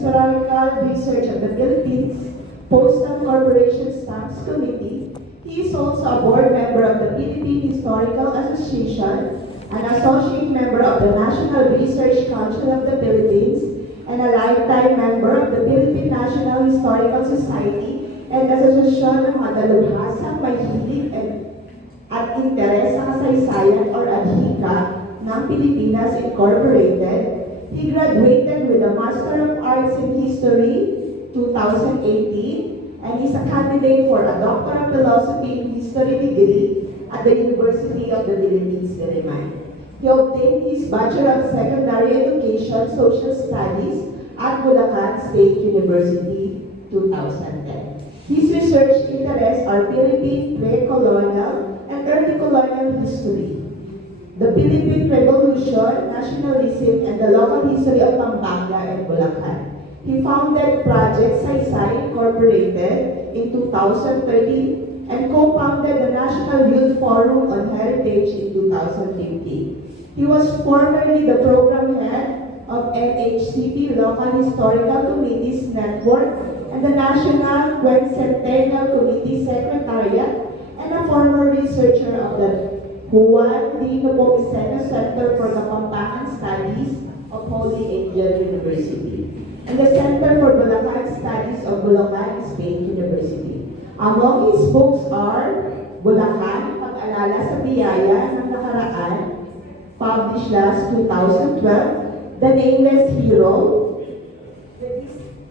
Historical Research of the Philippines Postal Corporation Stamps Committee. He is also a board member of the Philippine Historical Association, an associate member of the National Research Council of the Philippines, and a lifetime member of the Philippine National Historical Society and Asosasyon ng mga Dalubhasang Mahilig at Interes sa Kasaysayan or ADHICA ng Pilipinas Incorporated. He graduated with a Master of Arts in History 2018 and is a candidate for a Doctor of Philosophy in History degree at the University of the Philippines, Diliman. He obtained his Bachelor of Secondary Education Social Studies at Bulacan State University 2010. His research interests are Philippine pre-colonial and early colonial history, the Philippine Revolution, nationalism, and the local history of Pampanga and Bulacan. He founded Project Saysay Incorporated in 2013 and co-founded the National Youth Forum on Heritage in 2015. He was formerly the program head of NHCP Local Historical Committees Network and the National Quincentennial Committee Secretariat and a former researcher of the Juan D. Nepomuceno Center for the Pampangan Studies of Holy Angel University and the Center for Bulacan Studies of Bulacan State University. Among his books are Bulacan, Pag-alala sa Biyaya ng Nakaraan, published last 2012, The Nameless Hero,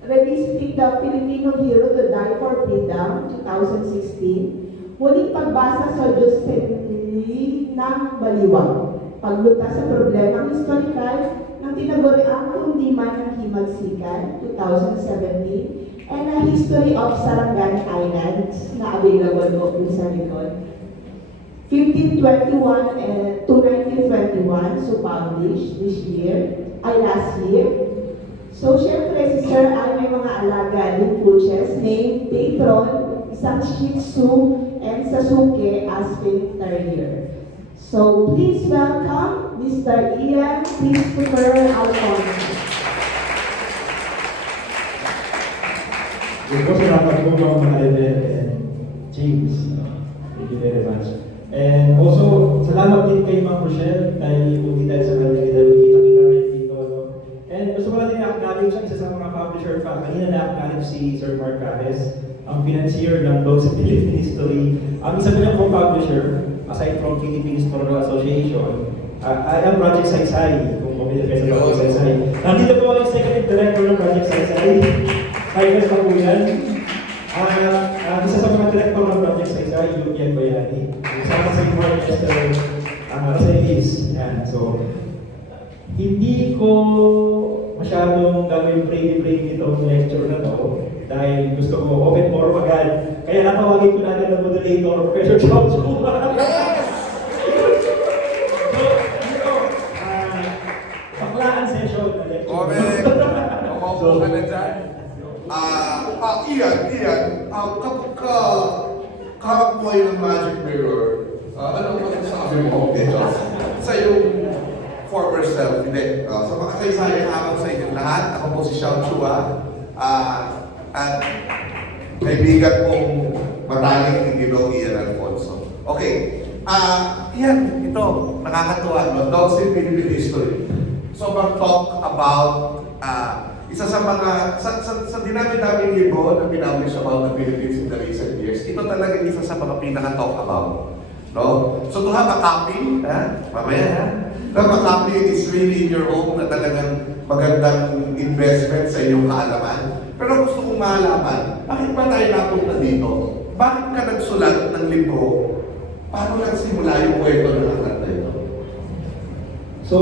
Revisiting the Filipino Hero to Die for Freedom, 2016, Muling Pagbasa sa Diyos ng Baliwag, Paglutas sa Problemang Historikal ng Tinaguriang Kundiman ng Himagsikan, 2017, and A History of Sarangani Islands, na available po sa likod. 1521 to 1921, so published last year. So, syempre, si Sir ay may mga alaga din coaches named Patron, isang Shih Tzu, and Sasuke Aspen Terrier. So, please welcome Mr. Ian Christopher Alfonso. Ito salamat po mga Eden and James. Thank you very much. And also, salamat din kay Ma'am Rochelle dahil hindi dahil sa kanya kita rin dito. No? And gusto ko lang din acknowledge ang isa sa mga publisher pa. Kanina na-acknowledge si Sir Mark Cares, ang financier ng Dogs of Philippine History. Ang isa pa niyang co-publisher, aside from Philippine Historical Association, ay ang Project Saysay, kung pumili kayo sa Project Saysay. Nandito po ang Executive Director ng Project Saysay. Kaya sa po yan. Isa sa mga director ng Project Saysay, Yukian Bayani. Sama sa Import Esther Rosales. So, hindi ko masyadong gawin preview itong lecture na to dahil gusto ko open forum agad. Kaya natawagin ko natin ang moderator, Professor Charles Puma. So, dito, baklaan session na lecture. Correct. Ako ka na dyan. Ian, kapag kaharap mo ng Magic Mirror, ano ba sasabi mo? Sa iyong former self, hindi. Sa mga kasaysayan habang sa inyong lahat, ako po si Xiao Chua, at kaibigan kong mataling ni Ginoong Ian Alfonso. Okay, Ian, ito, nakakatuwa, no? Dogs in Philippine History. Sobrang talk about isa sa mga, sa dinami-daming libro na pinablish about the Philippines in the recent years, ito talaga isa sa mga pinaka-talk about. No? So to have a copy, mamaya, to have a copy is really in your home na talagang magandang investment sa iyong kaalaman. Pero gusto kong malaman, bakit ba tayo napunta dito? Bakit ka nagsulat ng libro? Paano nagsimula yung kwento ng aklat na ito? So,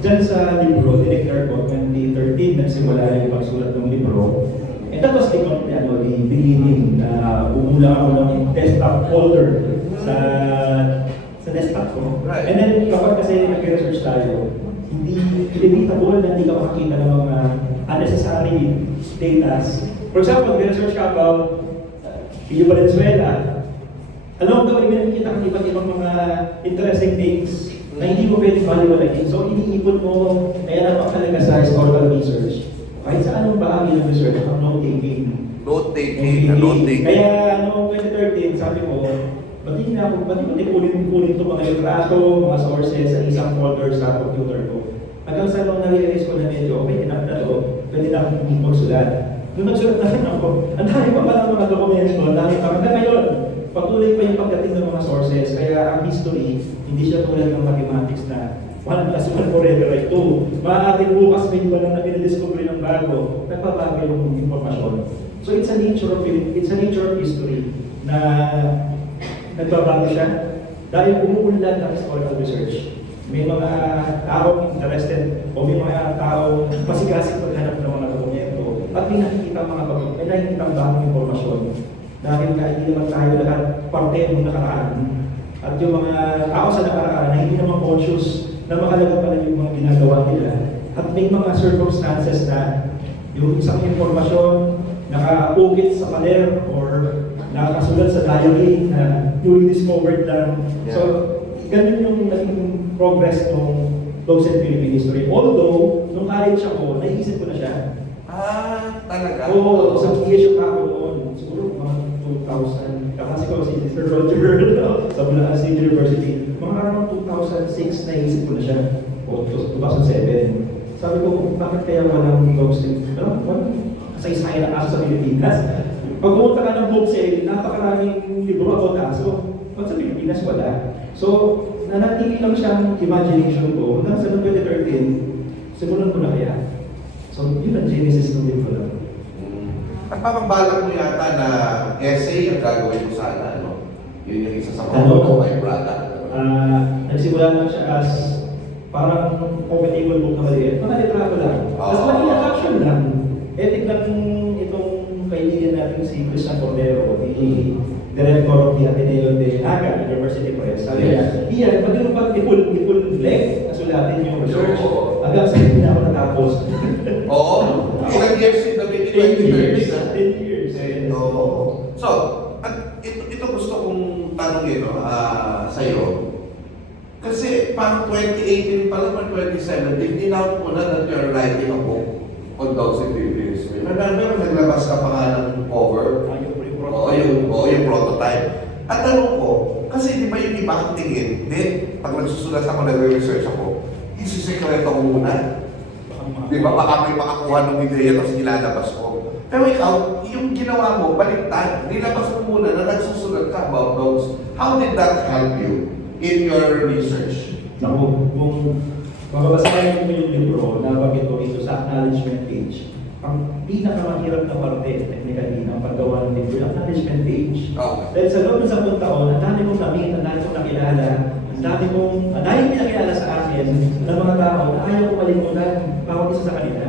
dyan sa libro, dineclare ko, 2013, nagsimula yung pagsulat ng libro. And that was the beginning na umula ako ng desktop folder sa desktop ko. Right. And then, kapag kasi nag-research tayo, hindi inevitable na hindi ka makakita ng mga unnecessary data. For example, nag-research ka about Valenzuela. Along the way, may nakikita kang iba't ibang mga interesting things na hindi mo pwede baliwalain. So, iniipon mo, kaya napakalaga sa historical research. kahit sa anong bahagi ng research, ang note-taking. Note-taking. Kaya noong 2013, sabi ko, ba't hindi kunin ito mga litrato, mga sources sa isang folder sa computer ko. Hanggang sa nung na-realize ko na medyo, okay, enough na to, pwede na akong magsulat. Nung nagsulat na rin ako, ang dami pa pala mga dokumento, ang dami pa. Hanggang ngayon, patuloy pa yung pagdating ng mga sources. Kaya ang history, hindi siya tulad ng mathematics na 1 plus 1 forever ay 2. Maaaring bukas may iba lang na pinadiscover ng bago, nagpabago yung informasyon. So it's a nature of history na nagbabago siya dahil umuulan ng historical research. May mga taong interested o may mga taong masigasig maghanap ng mga dokumento at may nakikita bagong informasyon. Dahil nga hindi naman tayo lahat parte ng nakaraan. At yung mga tao sa nakaraan na hindi naman conscious na makalaga pala yung mga ginagawa nila. At may mga circumstances na yung isang informasyon naka-ukit sa pader or nakasulat sa diary na newly discovered lang. So, ganun yung naging progress ng Dogs and Philippine History. Although, nung college ako, naisip ko na siya. Talaga? Oo, sa PhD ako noon. Siguro mga 2000. Kasi ko si Mr. Roger sa Bulacan State University. Mga around 2006, naisip ko na siya. O 2007. Sabi ko, bakit kaya walang dogs and kasaysayan na kaso sa Pilipinas? Pag pumunta ka ng book sale, napakaraming libro about aso. Pag sa Pilipinas, wala. So, nanatili lang siyang imagination ko. Hanggang sa 2013, simulan ko na kaya. So, yun ang genesis ng libro lang. At parang balak mo yata na essay ang gagawin mo sana, ano? Yun yung isa sa mga Ano? kay Brada. Nagsimula lang siya as parang compatible book na maliit. Mga litrato lang. Tapos maliit caption lang. Tignan itong kaibigan natin si Christian Cordero, Director of the Ateneo de Naga University Press. Sabi niya, iyan, pag yung ipul leg, nasulatin yung research. Hanggang sa hindi na ako natapos. Oo. Ilang years in the 2030s? 10 years. Oo. So, at ito gusto kong tanongin sa'yo. Kasi parang 2018 pa lang, 2017, in-out mo na that you're writing a book on dogs and babies. Meron naglabas ka pa nga ng cover. Yung prototype. At tanong ko, kasi di ba yung iba ang tingin, hindi, pag nagsusulat ako, nagre-research ako, isusekreto ko muna. Di ba, baka may makakuha ng ideya tapos ilalabas ko. Pero ikaw, yung ginawa mo, baliktad, nilabas mo muna na nagsusulat ka about dogs. How did that help you in your research? Naku, kung mababasahin mo yung libro, nabanggit ko ito sa acknowledgement page. Ang pinakamahirap na parte, technically, ng paggawa ng libro, ang acknowledgement page. Okay. Dahil sa loob ng 10 taon, ang dami kong na-meet, ang dami kong nakilala, ang dami pinakilala sa akin ng mga tao na ayaw ko malimutan bawat isa sa kanila.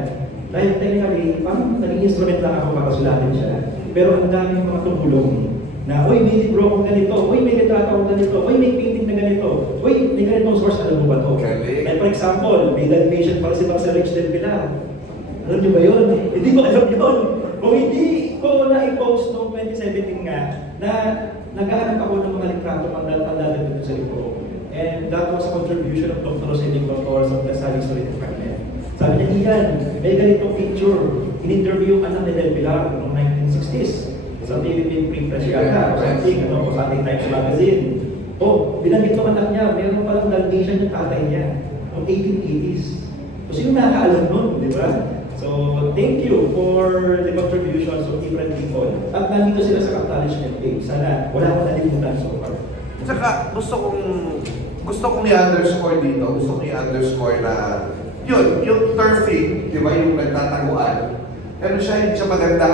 Dahil technically, parang naging instrument lang ako para sulatin siya. Pero ang daming mga tumulong na, uy, may libro akong ganito, uy, may litrato akong ganito, uy, may painting na ganito, uy, may ganitong source, alam mo ba ito? Okay. Like for example, may Dalmatian para si Max Rich del Pilar. Alam niyo ba yun? Hindi ko alam yun. Kung hindi ko na-post noong 2017 nga, na naghahanap ako ng mga litrato pandal-pandal dito sa libro. And that was a contribution of Dr. Rosetti Cortores of the Sally History Department. Sabi niya, Ian, may ganitong picture. In-interview ang anak ni Del Pilar noong 1960s. Sa Philippine Print Press yata, o something, o sa ating Times Magazine. Binanggit ng anak niya, meron palang Dalmatian yung tatay niya noong 1880s. So, sino nakakaalam nun, di ba? So, thank you for the contributions of different people. At nandito sila sa acknowledgement page. Sana wala akong nalimutan so far. Saka gusto kong i-underscore dito, gusto kong i-underscore na yung turfing, di ba, yung nagtataguan, pero siya, hindi siya maganda.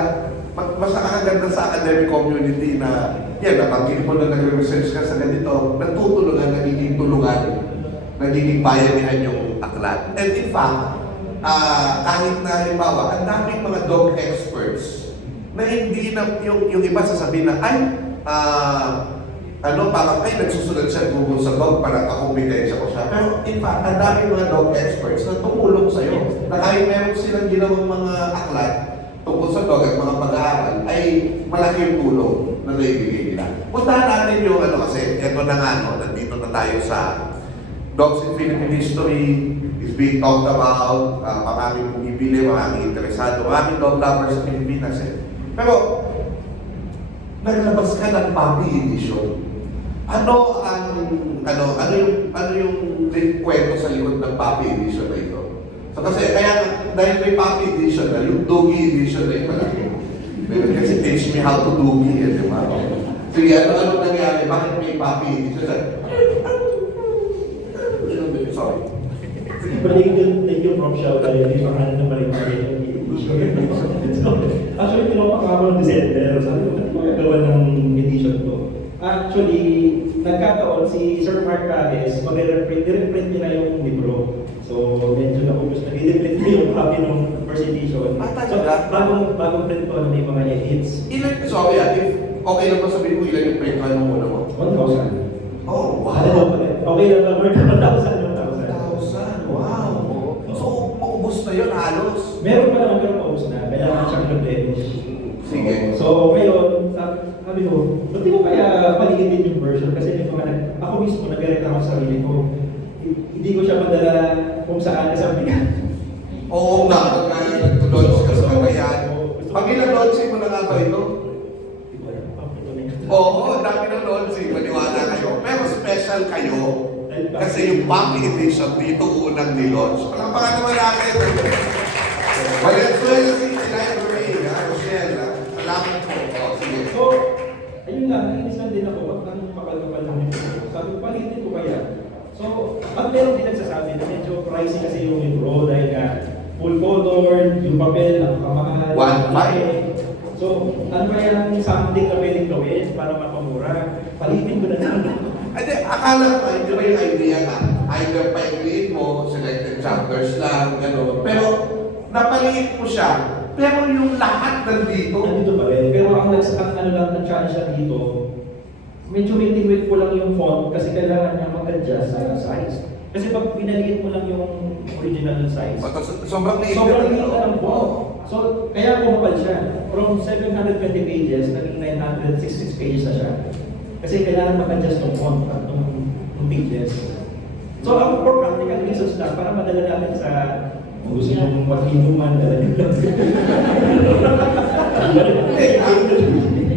Mas nakakaganda sa academic community na, yan, nabanggit mo na nagre-research ka sa ganito, nagtutulungan, nagiging tulungan, nagiging bayanihan yung aklat. And in fact, kahit na halimbawa, ang daming mga dog experts na hindi na, yung iba sasabihin na, parang nagsusunod siya Google sa dog para kakumpetensya ko siya. Pero in fact, ang daming mga dog experts na tumulong sa'yo. Na kahit meron silang ginawang mga aklat tungkol sa dog at mga pag-aaral, ay malaki yung tulong na naibigay nila. Puntahan natin yung kasi eto na nga, nandito na tayo sa Dogs in Philippine History. is being talked about, maraming bumibili, maraming interesado, maraming dog lovers sa Pilipinas eh. Pero, naglabas ka ng puppy edition. Ano yung kwento sa likod ng puppy edition na ito? So kasi, kaya dahil may puppy edition na, yung doggy edition na ito lang. Kasi teach me how to doggy, di ba? Sige, ano nangyari? Bakit may puppy edition? Sorry. Thank you from Shaw tayo. Hindi pa nga naman actually, pinapakama ng December. Sabi ko, ano magagawa ng edition to? Actually, nagkataon si Sir Mark Cages, i-reprint niya na yung libro. So, medyo naubos na. I-reprint niya yung copy ng first edition. So, bagong print ko na may mga edits. Ilan, sorry if okay lang ba sabihin mo ilan yung print ng muna mo? 1,000. Oh, wow! Okay lang ba? 1,000. 1,000, wow! So, maubos na yun halos. Meron pa naman pero paubos na. Kailangan siyang replenish. Sige. So, ngayon, sabi ko, ba't di ko kaya paligidin yung version? Kasi may mga ako mismo nag-reklamo sa sarili ko. Hindi ko siya madala kung saan sa bigat. Oo nga, pagka nag-launch ka sa kakayan. Pag ilang-launching mo na nga ba ito? Oo, dami ng launching, maniwala kayo. Pero special kayo. Kasi yung puppy edition dito unang nilaunch. Palangpakan naman natin. Valenzuela City Library, Rochelle, salamat po. Sige. So, ayun lang, nainis lang din ako. At anong kapal-kapal ng ito? Sabi ko, palitin ko kaya. So, at meron din nagsasabi na medyo pricey kasi yung libro dahil nga full color, yung papel, ang kamahal. 1.5. So, ano kaya yung something na pwedeng gawin para mapamura? Palitin ko na lang. Hindi, akala ko, hindi ba yung idea nga, either pa-read mo, selected chapters lang, gano'n. Pero, napaliit mo siya, pero yung lahat nandito. Nandito pa rin. Pero ang ano lang, na-challenge lang dito, medyo may ko lang yung font kasi kailangan niya mag-adjust sa size. Kasi pag pinaliit mo lang yung original size, Sobrang liit sobrang liit na lang po. So, kaya bumabal siya. From 720 pages, naging 966 pages na siya. Kasi kailangan mag-adjust ng font at ng pages. So, ang for practical reasons lang, para madala natin sa kung gusto nyo mag-inuman, dala nyo lang.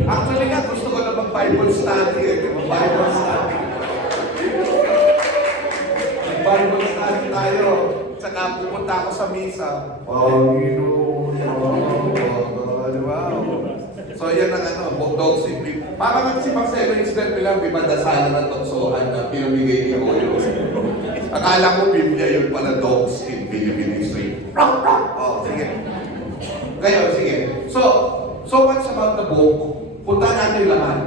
Actually nga, gusto ko na mag-Bible study eh. Mag-Bible study. Mag-Bible study tayo. Saka pupunta ako sa misa. Di ba? So yan ang dog siping. Parang si Marcelo instead bilang bimadasalan ng tuksohan na pinamigay ni Hoyo. Akala ko Biblia yun pala dogs in Philippine history. Oh, sige. Ngayon, sige. So much about the book. Punta natin yung laman.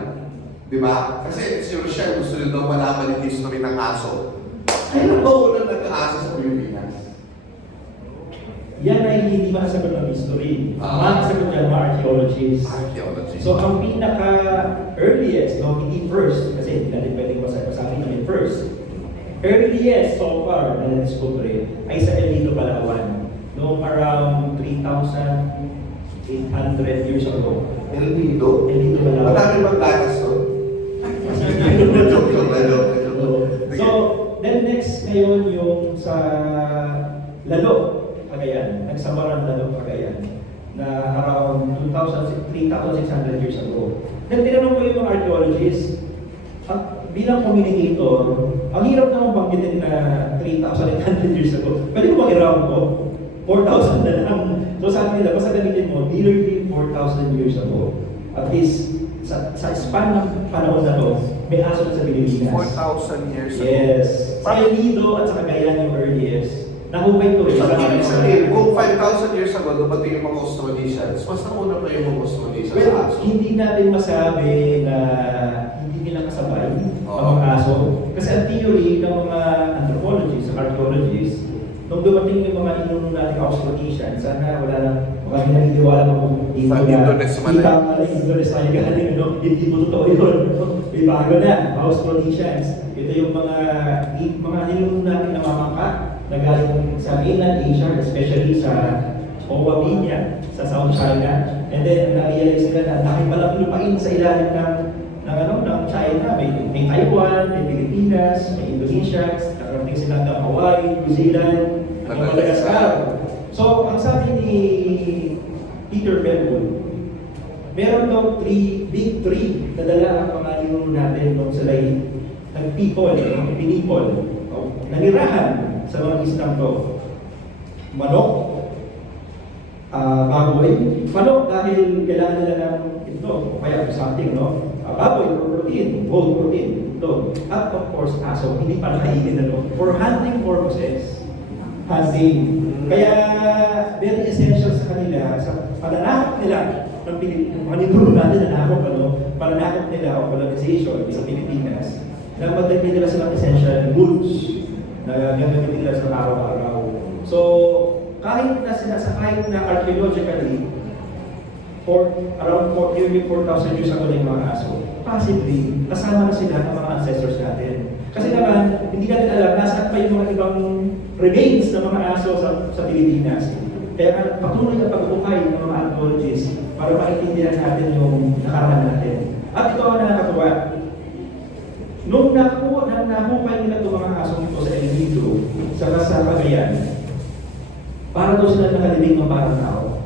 Di ba? Kasi si Rochelle gusto nyo daw malaman yung history ng aso. Kailan ba unang nagka-aso sa Pilipinas? Yan ay hindi makasagot ng history. Makasagot yan mga archaeologists. Archaeology. So ang pinaka-earliest, no, hindi first, kasi hindi natin pwedeng masabi namin first. Earliest so far na na-discover ay sa El Nido, Palawan. Noong around 3,800 years ago. El Nido? El Nido, Palawan. Madami bang gatas to? So, then next ngayon yung sa Lalo, Cagayan, nagsabaran Lalo, Cagayan, na around 3,600 years ago. Then tinanong ko yung mga archaeologists, at bilang communicator, ang hirap naman banggitin na 3,800 years ago. Pwede ko bang i-round ko? 4,000 na lang. So sabi nila, basta gamitin mo, nearly 4,000 years ago. At least, sa span ng panahon na to, may aso na sa Pilipinas. 4,000 years ago. Yes. Sa El Nido at sa Cagayan yung earliest. Nahubay ko rin. So, ibig sabihin, kung 5,000 years ago, dumating yung mga Austronesians, mas nauna pa yung mga Austronesians Well, sa aso. hindi natin masabi na hindi nila kasabay ang mga aso. Kasi ang theory ng mga anthropologists, archaeologists, nung dumating yung mga inuno nating Austronesians, sana wala lang, baka naniniwala mo kung dito Sa na, Indones Malay. Kita pala Indones Malay galing, no? Hindi po totoo yun. May bago na, Austronesians. Ito yung mga inuno natin na mamangka, na galing sa mainland Asia, especially sa Owa Binya, sa South China. And then, na-realize nila na dahil palang lupain sa ilalim ng China. May Taiwan, may Pilipinas, may Indonesia, nakarating sila hanggang Hawaii, New Zealand. ng Madagascar. So, ang sabi ni Peter Melville, meron daw big three na dala ang mga ninuno natin nung sila'y nag-people, pinipol, nanirahan sa mga islang to. Manok, baboy. Manok dahil kailangan nila ng ito, o kaya something, no? Baboy for protein, gold protein, ito. At of course, aso, hindi pa nakainin for hunting purposes. Hunting. Kaya, very essential sa kanila, sa pananakot nila ng mga ninuno natin na nakot, pananakot nila o colonization sa Pilipinas, na madagay nila silang essential goods na gagamitin nila sa araw-araw. So, kahit na archaeologically, for around 4,000 years ago na yung mga aso, possibly, kasama na sila ng mga ancestors natin. Kasi naman, hindi natin alam, nasaan pa yung mga ibang remains ng mga aso sa Pilipinas. Kaya patuloy na pag-ukay ng mga archaeologists para maintindihan natin yung nakaraan natin. At ito ang nakakatuwa. Nung nahukay nila itong mga aso ito sa El Nido, sa Cagayan, para daw sila nakalibing ng parang tao.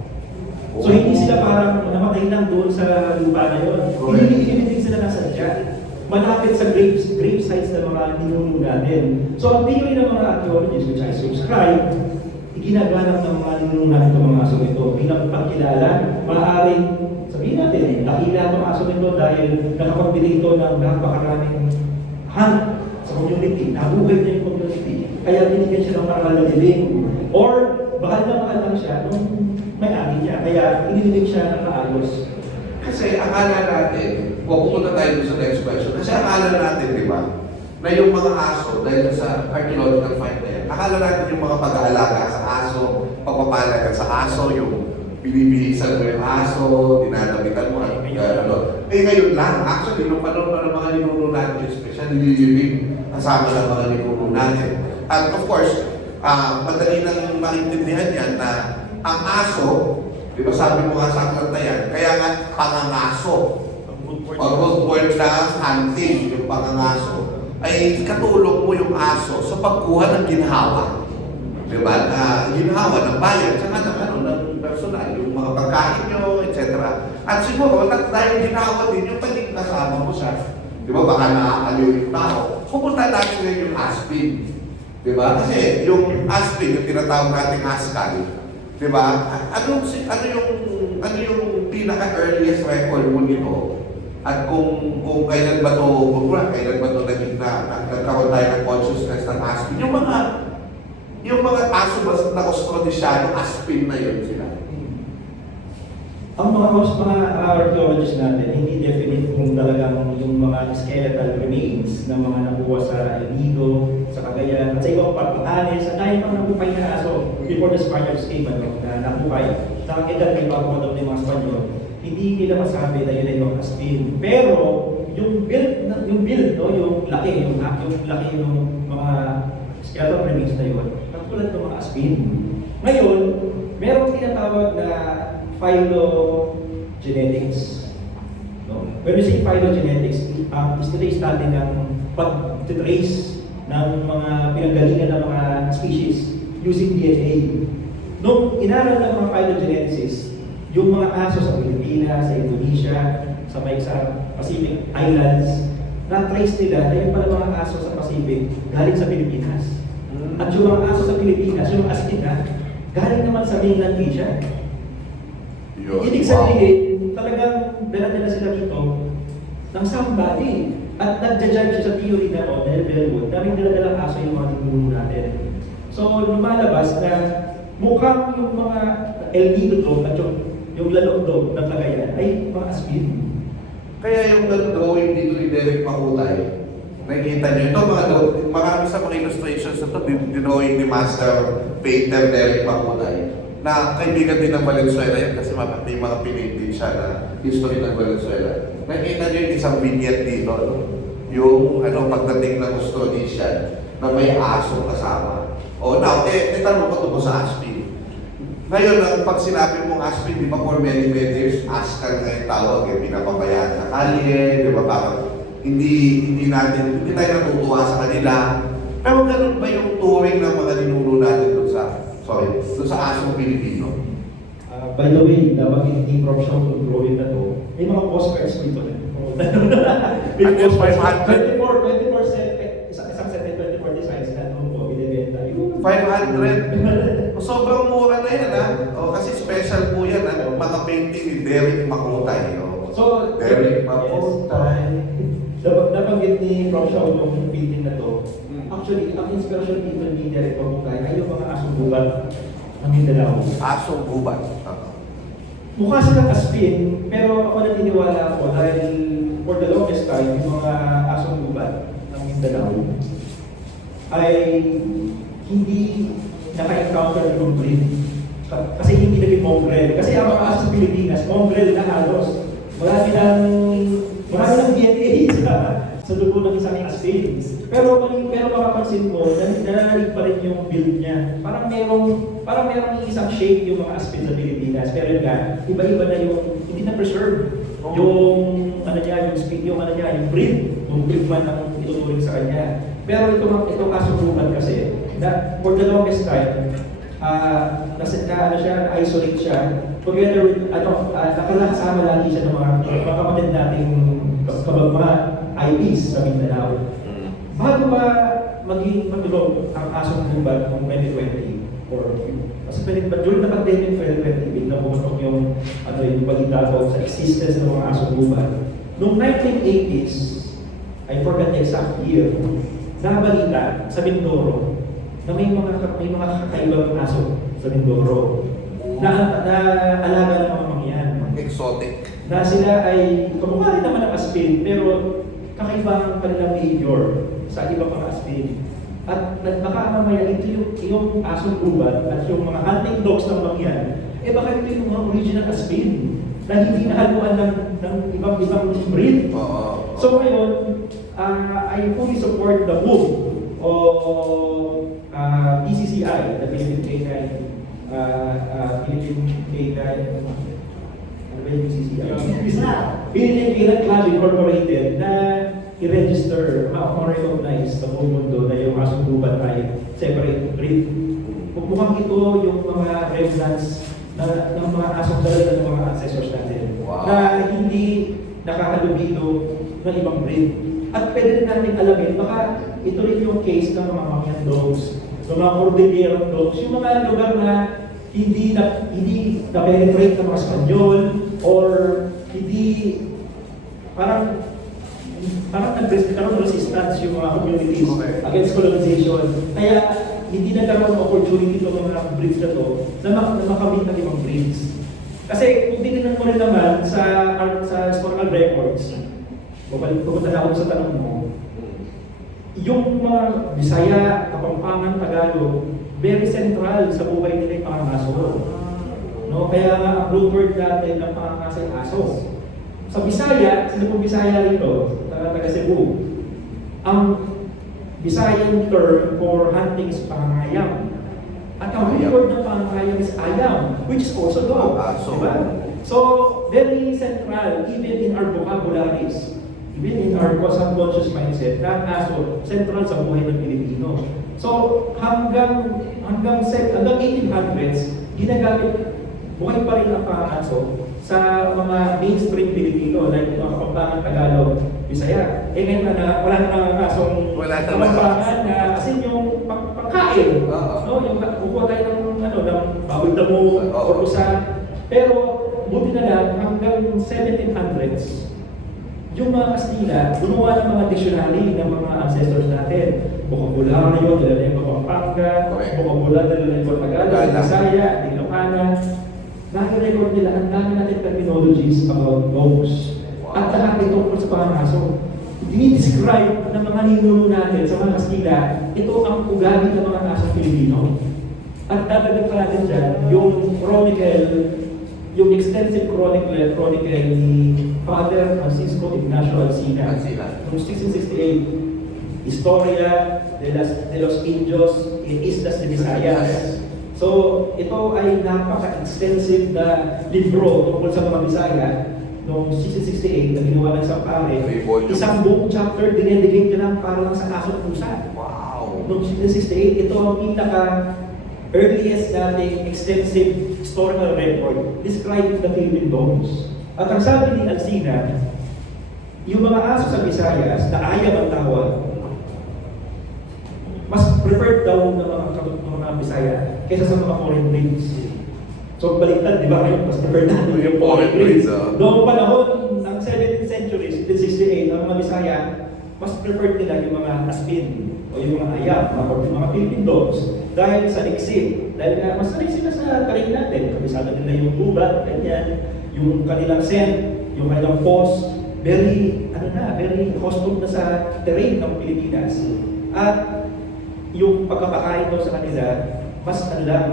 So hindi sila parang namatay lang doon sa lupa na yun. Hindi sila nasadya. Malapit sa grave sites ng mga ninuno natin. So ang theory ng mga archaeologists, which I subscribe, ginagalang ng mga ninuno natin itong mga aso ito. Bilang pagkilala, maaaring sabihin natin, dakila itong aso ito dahil nakapagbili ito ng napakaraming hunt sa community. Nabuhay niya yung community. Kaya binigyan siya ng parangal na dilim. Or baka na lang siya nung may-ari niya. Kaya inilibig siya ng maayos. Kasi akala natin, pupunta tayo sa next question, kasi akala natin, di ba, na yung mga aso, dahil sa archaeological find na yan, akala natin yung mga pag-aalaga sa aso, pagpapalaga sa aso, yung binibihisan mo yung aso, dinadamitan mo, ngayon lang, actually, nung panahon pa ng mga ninuno natin, especially nililibig, kasama ng mga ninuno natin. At of course, madali nang maintindihan yan na ang aso, di ba sabi mo nga sa aklat na yan, kaya nga pangangaso, o good word na hunting, yung pangangaso, ay katulong mo yung aso sa pagkuha ng ginhawa. Di ba? Ginhawa ng bayan, saka ng personal, yung mga pagkain nyo, etc. At siguro, dahil ginhawa din yung pagiging kasama mo siya, di ba baka naaaliw yung tao, pupunta natin ngayon yung aspin. Di ba? Kasi yung aspin, yung tinatawag nating askal, di ba? Ano yung pinaka-earliest record mo nito? At kung kailan ba ito nagkaroon tayo ng consciousness ng aspin? Yung mga aso ba na Austronesiano, aspin na yun sila? Ang mga archaeologists natin, hindi definite kung talagang yung mga skeletal remains ng mga nakuha sa El Nido, sa Cagayan, at sa ibang pagpaalis, at dahil pang nabuhay na aso before the Spaniards came, na nabuhay, sa edad na ibabaw daw ng mga Spanyol, hindi nila masabi na yun ay yung aspin. Pero, yung build, yung laki ng mga skeletal remains na yun, katulad ng mga aspin. Ngayon, merong tinatawag na phylogenetics. No? When we say phylogenetics, studies natin ng pag-trace ng mga pinanggalingan ng mga species using DNA. Nung inaral ng mga phylogeneticists, yung mga aso sa Pilipinas, sa Indonesia, sa Pacific Islands, na-trace nila na yung pala mga aso sa Pacific galing sa Pilipinas. At yung mga aso sa Pilipinas, yung askina, galing naman sa mainland Asia. Ibig sabihin, talagang dala nila sila dito ng somebody. At nagja-judge sa theory na dahil Bellwood, daming dala-dalang aso yung mga tinuno natin. So, lumalabas na mukhang yung mga El Nido dog at yung lalong dog ng Cagayan ay mga aspin. Kaya yung drawing dito ni Derek Mahutay, nakikita niyo ito, marami sa mga illustrations na ito, dinrawing ni Master Painter Derek Mahutay, na kaibigan din ng Valenzuela yan kasi may mga pinainting siya na history ng Valenzuela. Nakita niyo yung isang vignette dito, yung pagdating ng Austronesian na may aso kasama. Now, tanong ko tungkol sa aspin. Ngayon, pag sinabi mong aspin, di ba for many years, askal nga yung tawag, pinapabayaan sa kalye, di ba parang hindi tayo natutuwa sa kanila. Pero ganun ba yung touring ng mga ninuno natin doon sa Sorry, doon sa asong Pilipino. By the way, dapat hindi Prof. Shaw kung drawing na to. May mga postcards dito na. May At yung postcards. 500? 24 set, isang set ay 24 designs na doon po, binibenta. 500. Sobrang mura na yan, ha? O, kasi special po yan, ha? Maka-painting ni Derek Makutay. O. So, Derek yes. Makutay. Nabanggit ni Prof. Shaw yung painting na to. Hmm. Actually, ang inspiration dito ni Derek Makutay ay yung mga asong gubat ng Mindanao. Asong gubat. Mukha silang aspin, pero ako naniniwala ako dahil for the longest time, yung mga asong gubat ng Mindanao ay hindi naka-encounter ng breed. Kasi hindi naging mongrel. Kasi ang mga aso sa Pilipinas, mongrel na halos. Marami ng DNA sa dugo ng isang aspin. Pero makapansin mo, nananalig pa rin yung build niya. Parang merong isang shape yung mga aspin sa Pilipinas. Pero yun nga, iba-iba na yung, hindi na preserve. Yung speed, yung breed man ang ituturing sa kanya. Pero itong asong kasi, na for the longest time, na-isolate siya. Together with, nakakasama lagi siya ng mga kapatid nating mga IPs sa Mindanao. Bago ba maging matulog ang asong gubat noong 2020? Kasi during the pandemic 2020, biglang pumatok yung balita ko sa existence ng mga asong gubat. Noong 1980s, I forgot the exact year, nabalita sa Mindoro na may mga kakaibang aso sa Mindoro na alaga ng mga mangyan. Exotic. Na sila ay kamukha rin naman ng aspin, pero kakaiba ang kanilang behavior sa ibang mga aspin. At baka mamaya ito yung asong gubat at yung mga hunting dogs ng mangyan, baka ito yung mga original aspin na hindi nahaluan ng ibang breed. So ngayon, I fully support the move of PCCI, the Philippine Canine, Philippine Canine Club Incorporated na i-register, ma-recognize sa buong mundo na yung asong gubat ay separate breed. Mukhang ito yung mga remnants ng mga asong dala ng mga ancestors natin na hindi nakahalubilo ng ibang breed. At pwede rin natin alamin, baka ito rin yung case ng mga mangyan dogs, ng mga Cordilleran dogs, yung mga lugar na hindi na-penetrate ng mga Espanyol or hindi parang nagkaroon ng resistance yung mga communities against colonization. Kaya hindi nagkaroon ng opportunity ng mga breeds na to na makamit ng ibang breeds. Kasi kung titignan mo rin naman sa historical records, pumunta na ako sa tanong mo, yung mga Bisaya, Kapampangan, Tagalog, very central sa buhay nila yung pangangaso. No? Kaya nga ang root word natin ng pangangaso ay aso. Sa Bisaya, sino pong Bisaya rito? Taga Cebu. Ang Bisayan term for hunting is pangangayam. At ang root word ng pangangayam is ayam, which is also dog. Diba? So, very central, even in our vocabularies, even in our subconscious mindset, na ang aso, central sa buhay ng Pilipino. So, hanggang 1800s, ginagamit, buhay pa rin ang pangaso sa mga mainstream Pilipino, like mga Kapampangan, Tagalog, Bisaya. Ngayon wala na nangangasong Kapampangan na asin yung pangkain. No? Yung kukuha tayo ng baboy damo, orkusan. Pero, buti na lang, hanggang 1700s, yung mga Kastila, gumawa ng mga dictionary ng mga ancestors natin. Vocabulario, dala na yung Kapampangan, vocabulario, dala na yung Tagalog, Bisaya, Ilocana. Naki-record nila, ang dami natin terminologies about dogs. At lahat ito tungkol sa pangangaso. Dinidescribe ng mga ninuno natin sa mga Kastila, ito ang ugali ng mga asong Pilipino. At dadagdag pa natin dyan, yung chronicle, yung extensive chronicle ni Father Francisco Ignacio Alcina. Noong 1668, Historia de los Indios in Islas de Visayas. So, ito ay napaka-extensive na libro tungkol sa mga Bisaya noong 1668 na ginawa ng isang pare. Isang buong chapter, dinedicate niya lang para lang sa aso at pusa. Wow! Noong 1668, ito ang earliest nating extensive historical record describing the Philippine dogs. At ang sabi ni Alcina, yung mga aso sa Visayas na ayaw ang tawag, mas preferred daw ng mga Bisaya kaysa sa mga foreign breeds. So baliktad, di ba? Ngayon, mas preferred natin yung foreign breeds. Noong panahon ng 17th century, 1668, ang mga Bisaya, mas preferred nila yung mga aspin o yung mga ayam, mga Philippine dogs, dahil sa exit. Dahil nga, mas sanay sila sa taring natin. Kabisado nila yung gubat, ganyan, yung kanilang scent, yung kanilang pose, very custom na sa terrain ng Pilipinas. At yung pagkakakain daw sa kanila,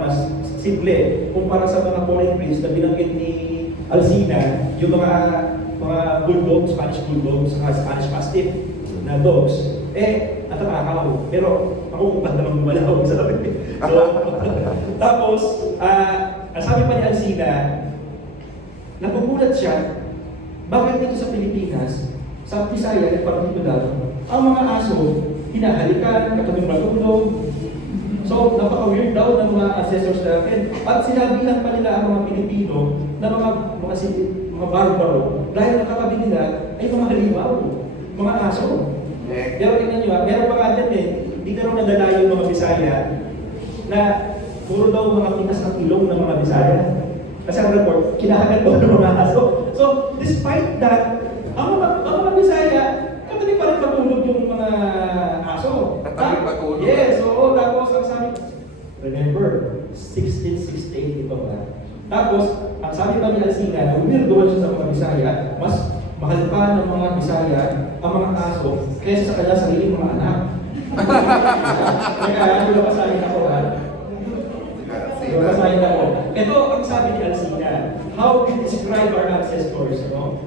mas simple kumpara sa mga foreign breeds na binanggit ni Alcina, yung mga bulldogs, Spanish bulldogs, Spanish mastiff na dogs, natatakaw. Pero ako ba't naman gumalaw sa tabi. So, tapos, ang sabi pa ni Alcina, nagugulat siya, bakit dito sa Pilipinas, sa Bisaya at Pagkikulan, ang mga aso, hinahalikan, katabing matulog. So, napaka-weird daw ng mga ancestors natin. At sinabihan pa nila ang mga Pilipino na mga barbaro dahil nakatabi nila ay mga halimaw, mga aso. Pero tingnan nyo, meron pa nga dyan hindi na rin nadala yung mga Bisaya na puro daw mga pinas ng ilong ng mga Bisaya. Kasi ang report, kinahagat daw ng mga aso. So, despite that, ang mga Bisaya, katabi pa rin matulog yung mga aso. Katabi matulog? Yes, oo. Tapos, ang sabi, remember, 1668 ito ba? Tapos, ang sabi pa ni Alcina, umirdoan siya sa mga Bisaya, mas mahal pa ng mga Bisaya ang mga aso kaysa sa kanya sariling mga anak. Kaya, napasahin ako ha. Napasahin ako. Ito ang sabi ni Alcina, how we describe our ancestors, no?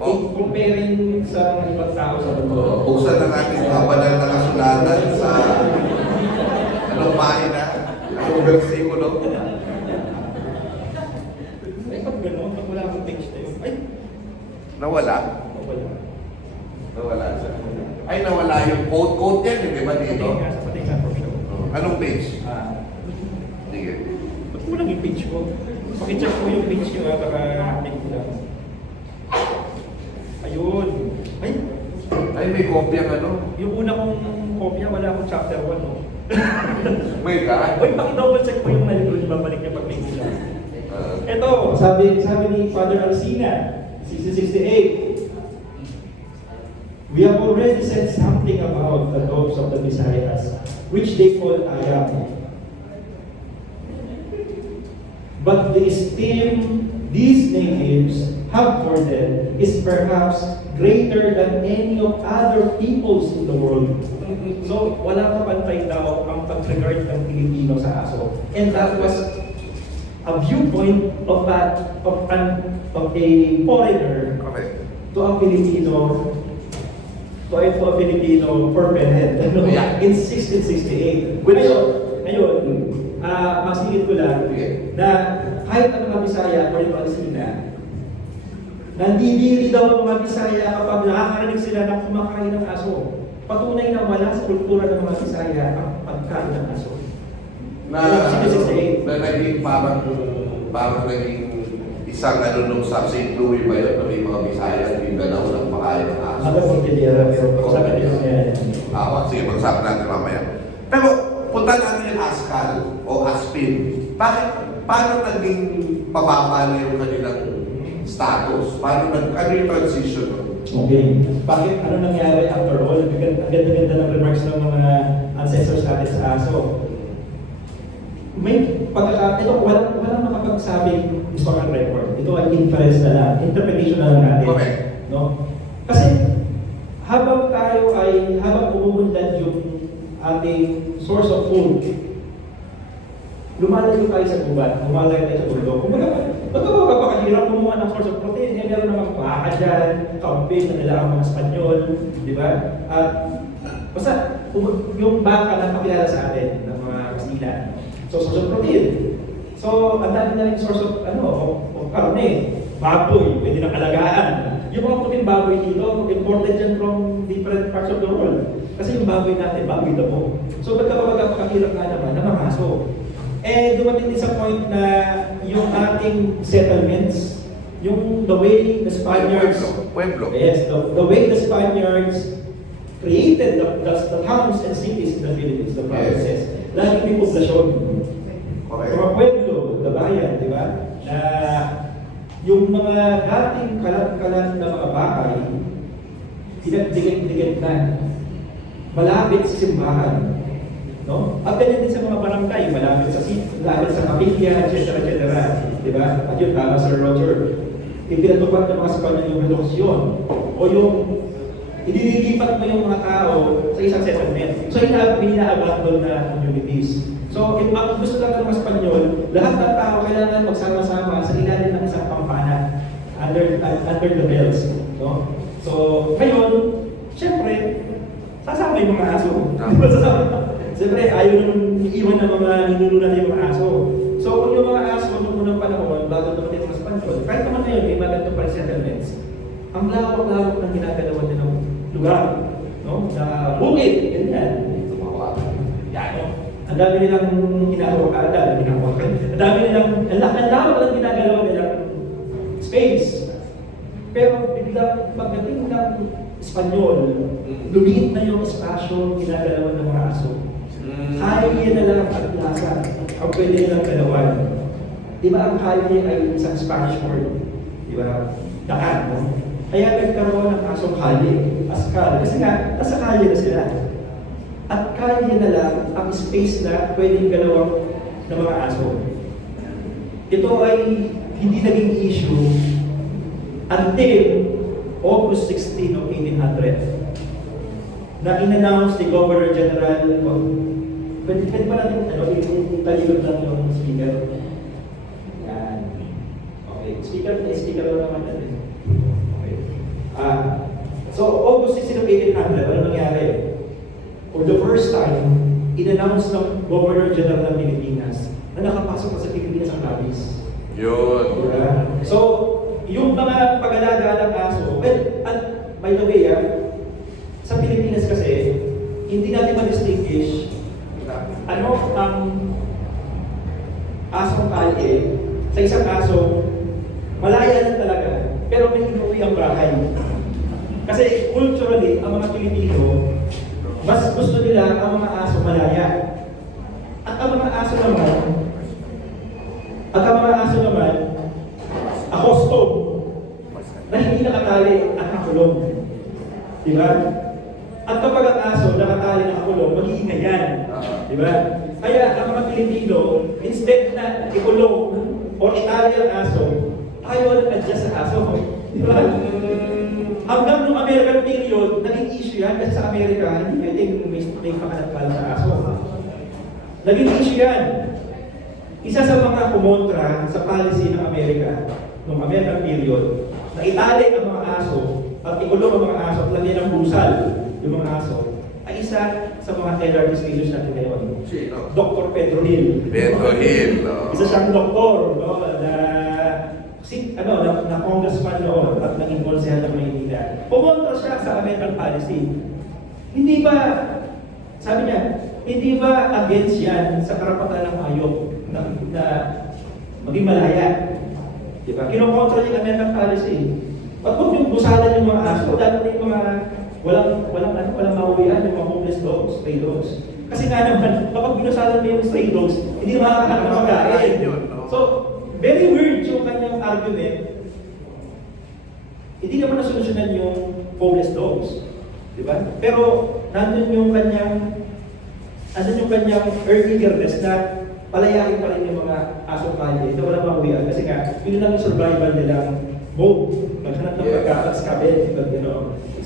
Comparing sa mga ibang tao sa mundo. Buksan na natin mga banal na kasulatan sa anong pahina, anong versikulo. Ay, pag gano'n, pag wala akong page na yun, ay, Nawala? wala. Nawala siya. Ay, nawala yung quote. Quote yan, di ba dito? Patay nga for sure. Anong page? Sige. Ba't kulang yung page ko? Pakicheck ko yung page nyo baka make ko lang. Ayun. Ay, may kopya ka, no? Yung una kong kopya, wala akong chapter 1, no? May ka? Uy, paki-double check ko yung nalito, babalik niya pag may kulang. Ito, sabi ni Father Alcina, 1668, we have already said something about the dogs of the Visayas, which they call ayam. But the esteem these natives have for them is perhaps greater than any of other peoples in the world. So, wala pa pantay daw ang pag-regard ng Pilipino sa aso. And that was a viewpoint of a foreigner Okay. to a Filipino permanent in 1668. Ngayon, masingit ko lang na kahit ang mga Bisaya o yung Alcina, nandidiri daw ang mga Bisaya kapag nakakarinig sila ng kumakain ng aso. Patunay na wala sa kultura ng mga Bisaya ang pagkain ng aso. Na 1668. naging parang naging isang nung sa St. Louis ba yun, na may mga Bisaya at yung ganaw ng makain ng aso. Ano kung tindera, pero sa kanila niya. Sige, pag-usapan natin mamaya. Pero punta natin yung Askal o Aspin. Paano naging pababa na yung kanilang status? Ano yung transition? Okay. Bakit? Ano nangyari after all? Ang ganda-ganda ng remarks ng mga ancestors natin sa aso. May ito, walang makapagsabing historical record. Ito ay inference na lang, interpretation na lang natin. Okay. No? Kasi habang umuunlad yung ating source of food, lumalayo tayo sa gubat, lumalayo tayo sa bundok. Kumbaga kapakahirap kumuha ng source of protein. Meron namang baka dyan, kambing na nila ang mga Espanyol, di ba? At basta yung baka na pakilala sa atin ng mga Kastila. So, source of protein. So, ang dami na rin source of karne, baboy, pwede nang alagaan. Yung mga putting baboy dito, imported dyan from different parts of the world. Kasi yung baboy natin, baboy damo. So, pagkakahirap nga naman na mga aso. Dumating din sa point na yung ating settlements, yung the way the Spaniards, Pueblo. yes, the way the Spaniards created the towns and cities in the Philippines, the provinces, laging may poblasyon. Correct. Mga pueblo, the bayan, di ba? Na yung mga dating kalat-kalat na mga bahay, pinagdikit-dikit na, malapit sa simbahan. No? At ganyan din sa mga barangay, malapit sa kapilya, etc. etc. Di ba? At yun, tama Sir Roger. Ipinatupad ng mga Spanyol yung reloksyon o yung inililipat mo yung mga tao sa isang settlement. So, inaabandon na communities. So, ang gusto lang ng mga Spanyol, lahat ng tao kailangan magsama-sama sa ilalim ng isang kampana under the bells. No? So, ngayon, syempre, sasama yung mga aso. Siyempre, ayaw naman iiwan ng mga ninulunod yung mga aso. So, kung yung mga aso nung unang panahon, bago dumating ang Spanyol, kahit naman ngayon, may magandang pa rin settlements, ang lawak-lawak ng ginagalawan din ng lugar, no? Sa bukid, ganyan. Yan, no? Ang dami nilang ang dami nilang, ang lawak ng ginagalawan nilang space. Pero biglang pagdating ng Espanyol, lumiit na yung espasyo ginagalawan ng mga aso. Kalye na lang at plaza ang pwede nilang galawan. Di ba ang kalye ay isang Spanish word? Di ba? Daan, no? Kaya nagkaroon ng asong kalye, askal. Kasi nga, nasa kalye na sila. At kalye na lang ang space na pwedeng galawang ng mga aso. Ito ay hindi naging issue until August 16 of 1800 na in-announce ni Governor General, pwede pa natin, italilog lang yung speaker. Yan. Okay, speaker lang naman natin. Okay. So, August 16 of 1800, ano nangyari? For the first time, in-announce ng Governor General ng Pilipinas na nakapasok na sa Pilipinas ang rabies. Yun. So, yung mga pag-alaga ng aso, and by the way, sa Pilipinas kasi, hindi natin ma-distinguish ano ang asong kalye sa isang aso, malaya lang talaga, pero may inuwi ang bahay. Kasi culturally, ang mga Pilipino, mas gusto nila ang mga aso malaya. At ang mga aso naman, accustomed na hindi nakatali at nakulong. Diba? At kapag ang aso nakatali na nakakulong, mag-iingay yan. Diba? Kaya ang mga Pilipino, instead na ikulong o itali ang aso, ayaw nag-adjust sa aso. Diba? Hanggang nung American period, naging issue yan kasi sa Amerika, hindi pwedeng may pakalat-pala sa aso. Naging issue yan. Isa sa mga kumontra sa policy ng Amerika, nung American period, na itali ang mga aso at ikulong ang mga aso at lagyan ng busal yung mga aso, ay isa sa mga LRT leaders natin ngayon. Sino? Dr. Pedro Hill. Pedro Hill. Isa siyang doktor, no, na congressman noon at naging konsehal ng Maynila. Pumontra siya sa American policy. Hindi ba, sabi niya, hindi ba against yan sa karapatan ng hayop na maging malaya? Diba? Kinokontra niya yung American policy. At kung yung busalan yung mga aso, lalo na yung mga walang mauwian, yung mga homeless dogs, stray dogs. Kasi nga naman, kapag binusalan mo yung stray dogs, hindi na makakahanap ng pagkain. So, very weird yung kanyang argument. Hindi naman nasolusyonan yung homeless dogs. Diba? Pero, nandun yung kanyang eagerness na palayakin pa rin yung mga asong kalye na walang mauwian. Kasi nga, yun lang yung survival nilang mode. Maghanap ng pagkaka-scavenge,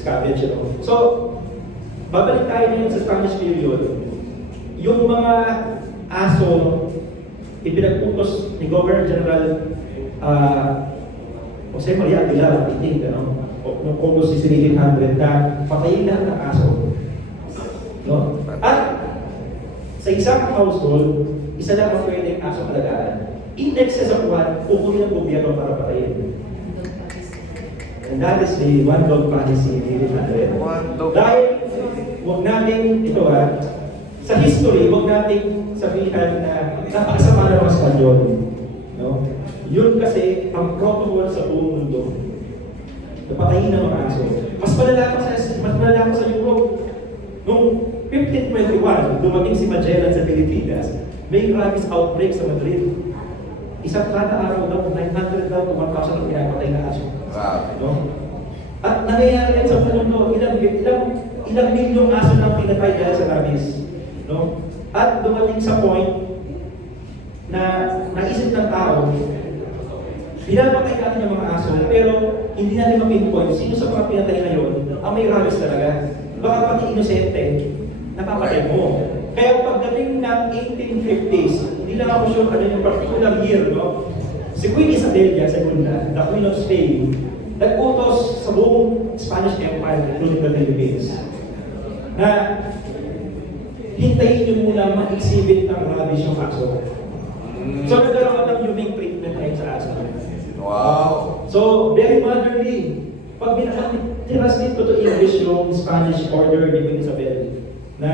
scavenge, So, babalik tayo ngayon sa Spanish period. Yung mga aso, ipinag-utos ni Governor General Jose Maria Aguilar, I think, noong August 1800 na patayin lahat ng aso. No? At sa isang household, isa lang ang pwedeng aso alagaan. In excess of one, kukunin ng gobyerno para patayin. And that is the one dog policy in 1800. One dog. Dahil, huwag natin ito sa history, huwag nating sabihan na napakasama ng mga Espanyol. No? Yun kasi ang protocol sa buong mundo. Napatayin ng mga aso. Mas malala pa sa Europe. Noong 1521, dumating si Magellan sa Pilipinas, may rabies outbreak sa Madrid. Isang kada araw daw, 900 daw to 1,000 ang pinapatay na aso. No? At nangyayari yan sa mundo, ilang milyong aso nang pinatay dahil sa rabies. No? At dumating sa point na naisip ng tao, pinapatay natin yung mga aso, pero hindi natin ma-pinpoint sino sa mga pinatay na yun ang may rabies talaga. Baka pati inosente, napapatay mo. Kaya pagdating ng 1850s, hindi lang ako sure ano yung particular year, no? Si Queen Isabella II, the Queen of Spain, nag-utos sa buong Spanish Empire, including the Philippines, na hintayin nyo muna ma-exhibit ng rabies yung aso. So nagkaroon ng humane treatment ngayon sa aso. Wow! So, very motherly. Pag tinranslate ko to English yung Spanish order ni Queen Isabel, na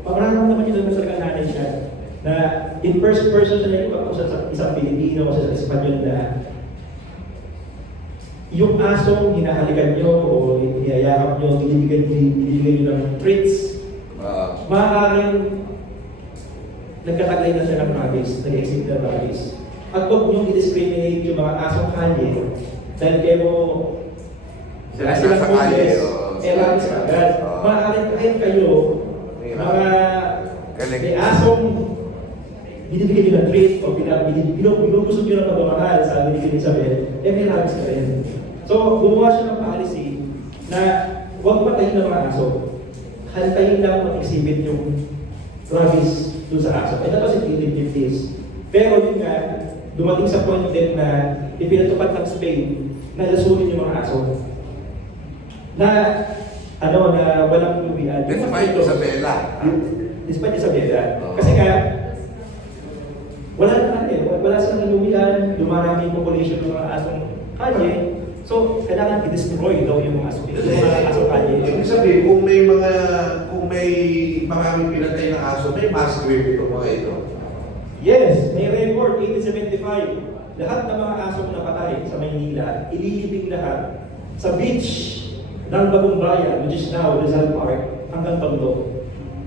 pamararamdaman niyo naman sa nanay siya, na in first person siya na ipag-usap sa isang Pilipino o sa Espanyol na yung asong hinahalikan nyo o hinayakap nyo, binibigyan nyo ng treats, maaaring nagkataglay na siya ng rabies, nag-exhibit ng rabies. At huwag nyo i-discriminate yung mga asong kalye dahil kayo Sila sa kalye, rabies ka agad. Maaaring kahit kayo, mga may asong binibigyan nyo ng treat o binubusog nyo ng pagmamahal sa binibigyan ni Isabel, may rabies ka rin. So, gumawa siya ng policy na huwag patayin ng mga aso. Hantayin lang mag-exhibit yung rabies doon sa aso. Ito kasi 1850s. Pero yun nga, dumating sa point din na ipinatupad ng Spain na lasunin yung mga aso. Na walang lumian. Despite Isabela. Despite Isabela. Kasi nga, wala silang lumian, dumarami yung population ng mga asong kalye. So, kailangan i-destroy daw yung mga aso. Yung mga aso kalye. Ibig sabihin, kung may maraming pinatay na aso, may mass grave ito mga ito. Yes, may record, 1875. Lahat ng mga asong napatay sa Maynila, ililibing lahat sa beach ng Bagong Bayan, which is now Rizal Park, hanggang Tondo.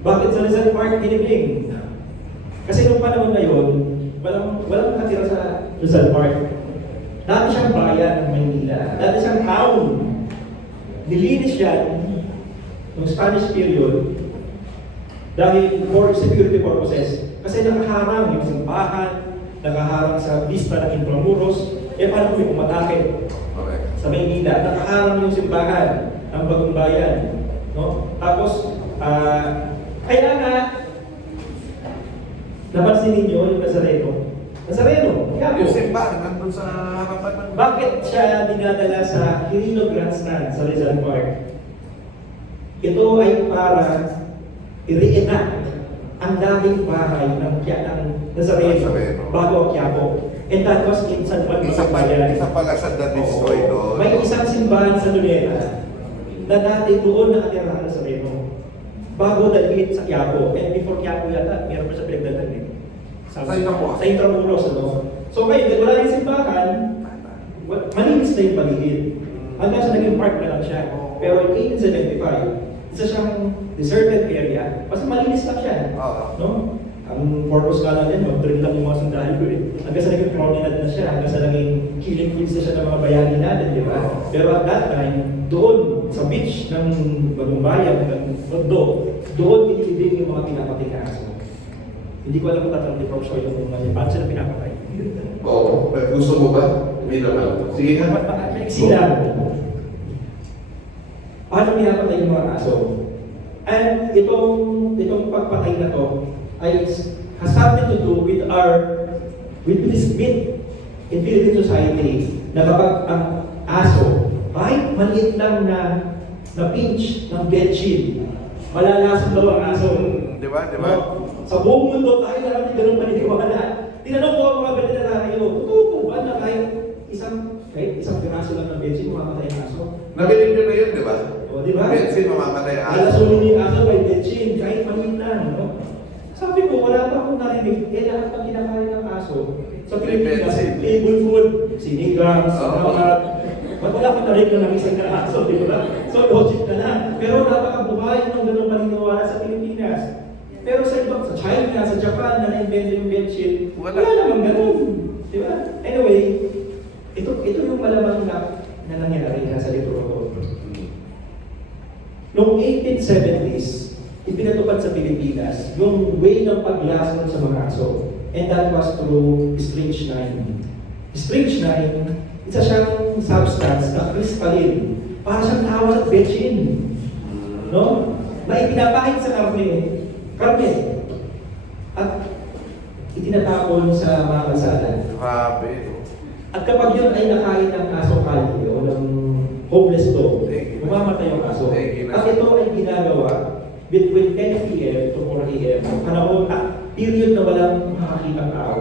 Bakit sa Rizal Park ilibing? Kasi nung panahon na yun, walang nakatira sa Rizal Park. Dati siyang bayan ng Maynila, dati siyang town. Nilinis yan noong Spanish period dahil for security purposes. Kasi nakaharang yung simbahan, nakaharang sa vista ng Intramuros, paano kung may umatake sa Maynila, nakaharang yung simbahan ng Bagong Bayan. No? Tapos, kaya nga, napansin ninyo yung Nazareno, Yung simbahan, nandun sa harapan ng... bakit siya dinadala sa Quirino Grandstand sa Rizal Park? Ito ay para i-reenact ang dating bahay ng Nazareno bago ang Quiapo. And that was in San Juan de Sampayan. Isa pala sa na-destroy doon. May isang simbahan sa Luneta na dati doon nakatira ang Nazareno bago dalhin sa Quiapo. And before Quiapo yata, meron pa sa pinagdalan eh. Sa Intramuros. So ngayon, wala rin simbahan, malinis na yung paligid. Hanggang sa naging park na lang siya. Pero in 1875, isa siyang deserted area, kasi malinis lang siya. No? Ang purpose ka lang din, mag-drink lang yung mga sundalo ko eh. Hanggang sa naging promenade na siya, hanggang sa naging killing fields na siya ng mga bayani natin, di ba? Pero at that time, doon, sa beach ng Bagong Bayan, ng Tondo, doon inilibing yung mga pinapatay na aso. Hindi ko alam kung tatanong ni Prof. Soy yung mga paano sila pinapatay. Oo, gusto mo ba? Hindi naman. Sige nga. Sila. Paano pinapatay yung mga aso? And itong pagpatay na to ay has something to do with this myth in Philippine society na kapag ang aso, kahit maliit lang na pinch ng bedsheet, malalasan daw ang aso. Di ba? Sa buong mundo, tayo na natin ganun paniniwala. Tinanong ko ang mga veterinaryo, totoo po ba na kahit isang piraso lang ng bedsheet, mamamatay ang aso? Nabiling nyo na yun, di ba? O, di ba? Bensin, mamamatay ang aso. Lalasunin yung aso by bedsheet, kahit maliit lang, no? kong narinig, lahat ng kinakain ng aso sa May Pilipinas, bensin. table food, sinigang, Oo. ba't wala akong narinig na nagising na aso, di ba? So logic na lang. Pero napakabuhay ng ganung paniniwala sa Pilipinas. Pero sa ibang, sa China, sa Japan, na na-invento yung bedsheet, wala namang ganun. Di ba? Anyway, ito yung malamang na nangyari nasa libro ko. Noong 1870s, ipinatupad sa Pilipinas yung way ng paglason sa mga aso. And that was through strychnine. Strychnine, isa siyang substance na crystalline. Para siyang tawag sa betchin. No? Na ipinapahid sa karne. At itinatapon sa mga kalsada. Grabe, no? At kapag yun ay nakain ng aso kalye o ng homeless dog, bumamatay yung aso. At ito ay ginagawa between 10 p.m. to 4 a.m. Panahon at period na walang makakitang tao.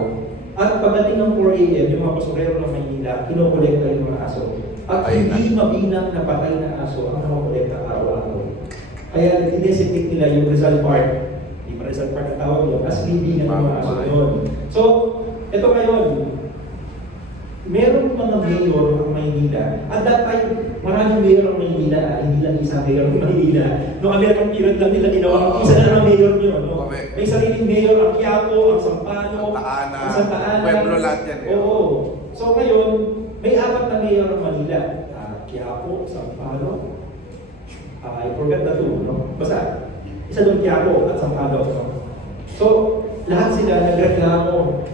At pagdating ng 4 a.m., yung mga basurero ng Maynila, kinokolekta yung mga aso. At hindi mabinang na patay na aso ang nakakolekta araw-araw. Kaya dinesignate nila yung Rizal Park. Di ba Rizal Park ang tawag yun? As libingan ng mga aso yun. So, ito ngayon, meron mga mayor ng Maynila. At that time, maraming mayor ng Maynila, hindi lang isang mayor ng Maynila. Noong American period lang nila ginawa, isa na lang ang mayor nyo. No? May sariling mayor ang Quiapo, ang Sampano, ang Santa Ana. Pueblo lahat yan. Oo. So ngayon, may 4 na mayor ng Manila. Quiapo, Sampano, I forgot the 2, no? Basta, isa doon Quiapo at Sampano. No? So, lahat sila nagreklamo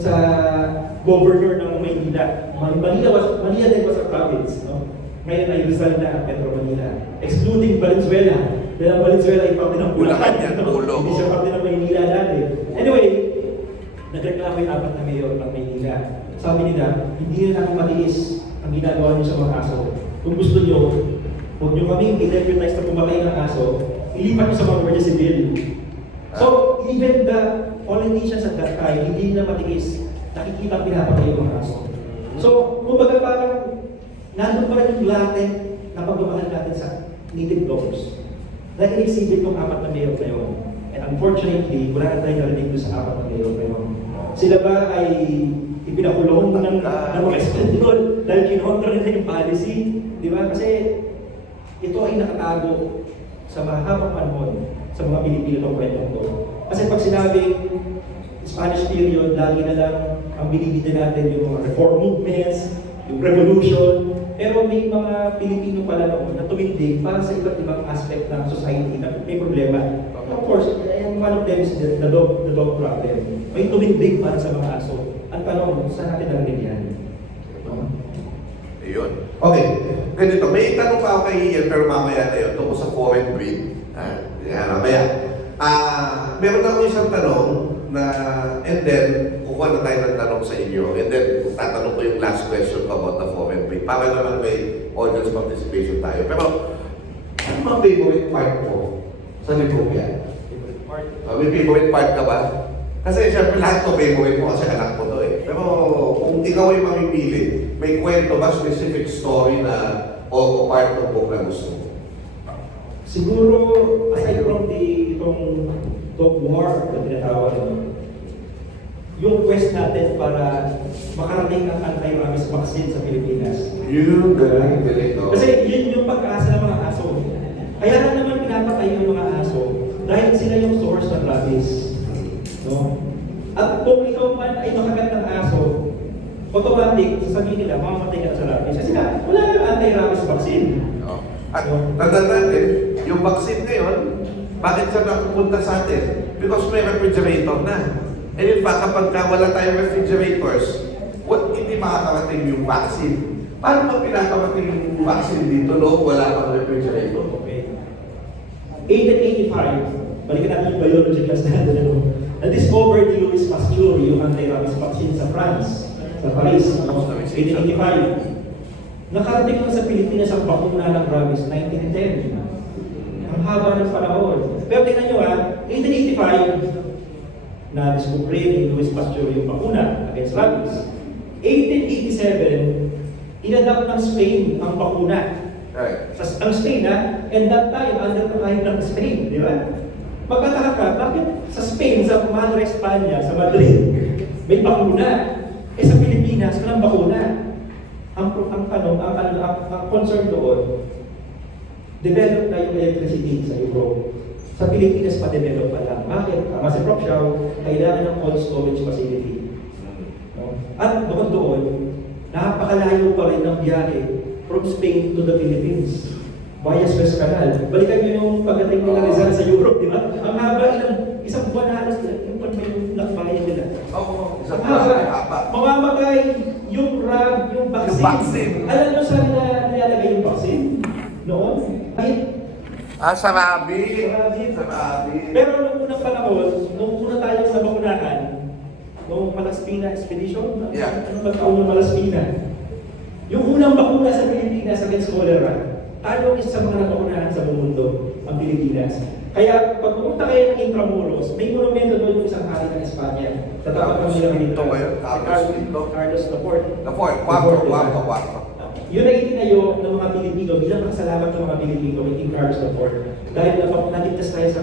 sa governor ng Maynila. Manila din was a province, no? Ngayon ay Rizal na, Metro Manila. Excluding Valenzuela. Dahil ang Valenzuela ay parte ng Bulacan. Bulacan yan, no? ulo. Hindi siya parte ng Maynila dati. Anyway, nagreklamo yung 4 na mayor ng Maynila. Sabi nila, hindi na namin matiis ang ginagawa niyo sa mga aso. Kung gusto niyo, huwag niyo kami i-deputize na pumatay ng aso, ilipat niyo sa mga Guardia Civil. So, even the politicians at that time, hindi na matiis, nakikita pinapatay yung mga aso. So, kumbaga parang nandun pa rin yung latte na pagmamahal natin sa native dogs. Na in-exhibit yung 4 na mayor na yun. And unfortunately, wala na tayong narinig doon sa 4 na mayor na yun. Sila ba ay ipinakulong ng mga espanyol dahil kinontra nila yung policy? Di ba? Kasi ito ay nakatago sa mahabang panahon sa mga Pilipino itong kwentong to. Kasi pag sinabing Spanish period, lagi na lang ang binibigyan natin yung mga reform movements, yung revolution. Pero may mga Pilipino pala noon na tumindig para sa iba't ibang aspect ng society na may problema. Of course, one of them is the dog problem. May tumindig para sa mga aso. Ang tanong, saan natin narinig yan? Ayun. Okay. Ganito, may tanong pa ako kay Ian, pero mamaya na yun, tungkol sa foreign breed. Yan, mamaya. Meron ako isang tanong na, and then, kukuha na tayo ng tanong sa inyo, and then, tatanong ko yung last question about the foreign breed. Para naman may audience participation tayo. Pero, ano mga favorite part mo sa libro yan? May favorite part ka ba? Kasi syempre lahat to favorite mo kasi anak ko to eh. Pero kung ikaw ay mamimili, may kwento ba, specific story na o part ng book na gusto mo? Siguro, aside from itong dog war na tinatawag, yung quest natin para makarating ng anti-rabies vaccine sa Pilipinas. Yun, galing no? Kasi yun yung pag-asa ng mga aso. Kaya lang naman pinapatay yung mga aso dahil sila yung source ng rabies. No? At kung ikaw man ay makagat ng aso, automatic, sasabihin nila, mamamatay ka na sa rabies. Kasi nga, wala yung anti-rabies vaccine. No. At tandaan natin, yung vaccine ngayon, bakit siya napupunta sa atin? Because may refrigerator na. And in fact, kapag wala tayong refrigerators, hindi makakarating yung vaccine. Paano ba pinakarating yung vaccine dito, no? Wala pang refrigerator? Okay. 1885, balikan natin yung biology class natin. Na-discover ni Louis Pasteur yung anti-rabies vaccine sa France, sa Paris, 1885. Nakarating lang sa Pilipinas ang bakuna ng rabies, 1910. Ang haba ng panahon. Pero tingnan nyo 1885, na-discover ni Louis Pasteur yung bakuna against rabies. 1887, inadapt ng Spain ang bakuna. Right. Ang Spain and that time, under the time ng Spain, di ba? Magkataka ka, bakit sa Spain, sa Madre España, sa Madrid, may bakuna? Eh sa Pilipinas, walang bakuna. Ang tanong, ang concern doon, develop na yung electricity sa Europe. Sa Pilipinas pa develop pa lang. Bakit? Kasi Prof. Xiao, kailangan ng cold storage facility. No? At doon, napakalayo pa rin ng biyahe from Spain to the Philippines. Via Suez Canal. Balikan niyo yung pagdating nila Rizal sa Europe, di ba? Ang haba, isang buwan na halos yung lakbayan nila. Oo, isang Ang haba. haba. Mamamatay yung RAB, yung vaccine. Yung vaccine. Alam mo saan na nilalagay yung vaccine? Noon? Sa Rabi. Sa Sa Rabi. Pero nung unang panahon, nung una tayong nabakunahan, nung Malaspina Expedition, Yeah. ano ba taon yung Malaspina? Yung unang bakuna sa Pilipinas against cholera, tayo ang isa sa mga nabakunahan sa buong mundo, ang Pilipinas. Kaya pag pumunta kayo ng Intramuros, may monumento doon yung isang hari ng Espanya. Sa tapat ng mga Ito ba yun? Carlos Laporte. The fourth, kwarto. Yun ay itinayo ng mga Pilipino bilang pasalamat ng mga Pilipino kay King Carlos Laporte. Dahil naligtas tayo sa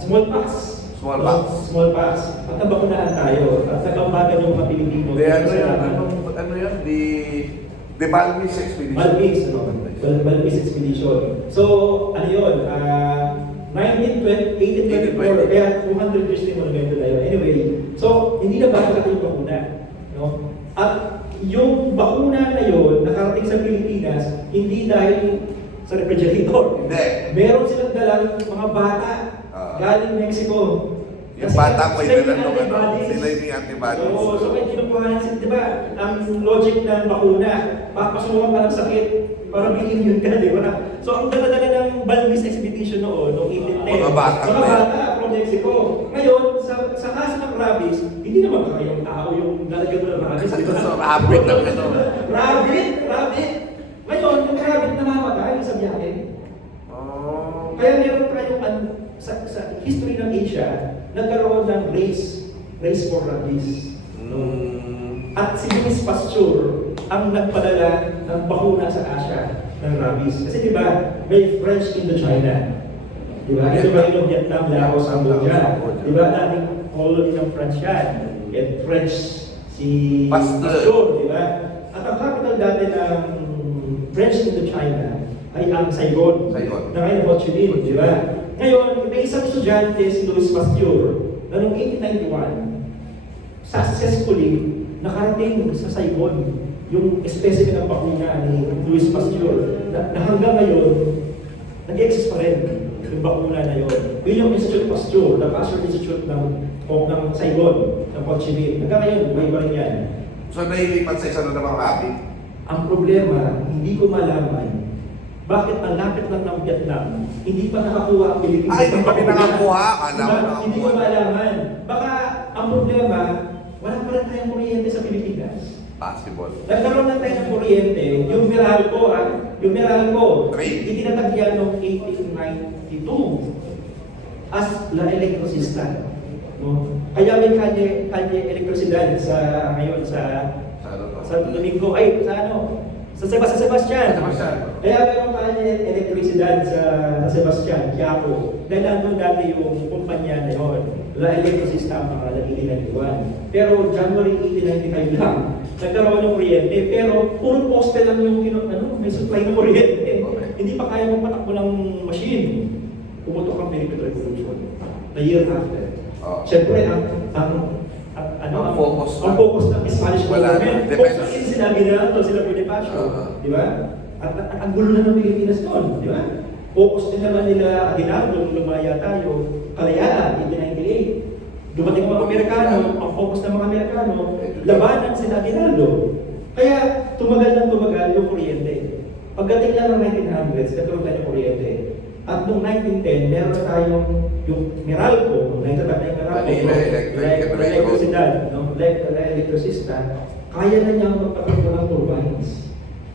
smallpox. Smallpox. At nabakunahan tayo. At nagkambagan yung mga Pilipino. Ano yan? The Balmis Expedition. Balmis Expedition. So, ano yun? 1824, kaya 200 years din monumento na yun. Anyway, so, hindi na bakit yung bakuna. No? At yung bakuna na yun, nakarating sa Pilipinas, hindi dahil sa refrigerator. Hindi. Meron silang dalang mga bata galing Mexico. Yung bata pa sila yun yung antibodies. sila yung antibodies. Oo, so may kinukuhanan sila, di ba? Ang logic ng bakuna, papasukan ka ng sakit para bilhin yun ka, di ba? So ang dala-dala ng Balmis Expedition noon, noong 1810, Mga bata from Mexico. Ngayon, sa kaso ng rabies, hindi naman kayong tao yung lalagyan mo ng rabies, di ba? So, rabbit lang ito. Rabbit! Ngayon, yung rabbit namamatay sa biyahe. Kaya meron tayong sa history ng Asia, nagkaroon ng race for rabies. At si Louis Pasteur ang nagpadala ng bakuna sa Asia ng rabies. Kasi di ba, may French Indochina. Di ba? Ito ba yung Vietnam, Laos, Cambodia? Di ba? Daming colony ng French yan. And French si Pasteur, di ba? At ang capital dati ng French Indochina ay ang Saigon. Na ngayon Ho Chi Minh, di ba? Ngayon, may isang estudyante si Louis Pasteur na noong 1891, successfully nakarating sa Saigon yung specimen ng bakuna ni Louis Pasteur na hanggang ngayon, nag-exist pa rin yung bakuna na yun. Yun yung Institute Pasteur, the Pasteur Institute ng Saigon, ng Ho Chi Minh. Hanggang ngayon, may pa rin yan. So, nailipat sa isa na namang rabbit? Ang problema, hindi ko malaman bakit ang lapit lang ng Vietnam, hindi pa nakakuha ang Pilipinas. Ay, hindi pa nakakuha? Hindi ko malaman. Baka ang problema, wala pa rin tayong kuryente sa Pilipinas. Possible. Nagkaroon na tayo ng kuryente, yung Meralco, itinatagyan noong 1892 as La Electrosista. No? Kaya may kanya elektrosidad sa ngayon sa Domingo, sa Sebastian. Kaya meron tayo elektrisidad sa Sebastian, Quiapo. Dahil nandun dati yung kumpanya na yun. La Electrosista ang pangalan, 1891. Pero January 1895 lang, nagkaroon ng kuryente. Pero puro poste lang yung may supply ng kuryente. Hindi pa kaya mong patakbo ng machine. Pumutok ang Philippine Revolution. The year after. Siyempre, ang focus ng Spanish government. Focus din sila Ginaldo, sila Bonifacio. Di ba? At ang gulo na ng Pilipinas doon. Di ba? Focus din naman nila Ginaldo nung lumaya tayo. Kalayaan, 1898. Dumating mga Amerikano, ang focus ng mga Amerikano, labanan sila Ginaldo. Kaya tumagal yung kuryente. Pagdating lang ng 1900s, nagkaroon tayo ng kuryente. At noong 1910, meron na tayong yung Meralco, naitatag na yung Meralco, elektrosista, kaya na niyang magpapagod ng turbines.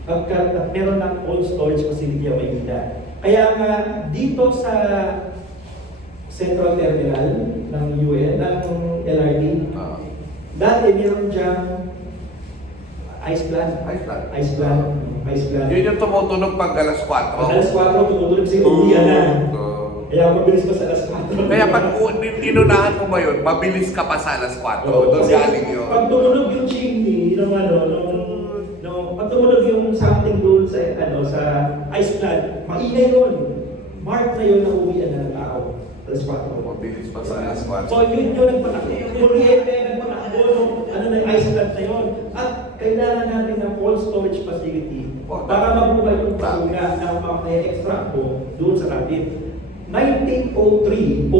At meron ng cold storage facility ang Maynila. Kaya nga, dito sa Central Terminal ng UN, ng LRT, dati meron diyang ice plant. Yun yung tumutunog pag alas 4. Pag alas 4, tumutunog si Uya na. Kaya mabilis pa sa alas 4. Kaya pag inunahan mo ba yun, mabilis ka pa sa alas 4. Doon galing yun. Pag tumunog yung chimney, pag tumunog yung something doon sa ice plant, maingay yun. Mark na yun na uwian na ng tao. Alas 4. Mabilis pa sa alas 4. So yun yung nagpatakbo, yung kuryente, nagpatakbo, yung ice plant na yun. At kailangan natin ng cold storage facility para mabuhay yung bakuna na makaka-extract ko doon sa Rapid. 1903-04,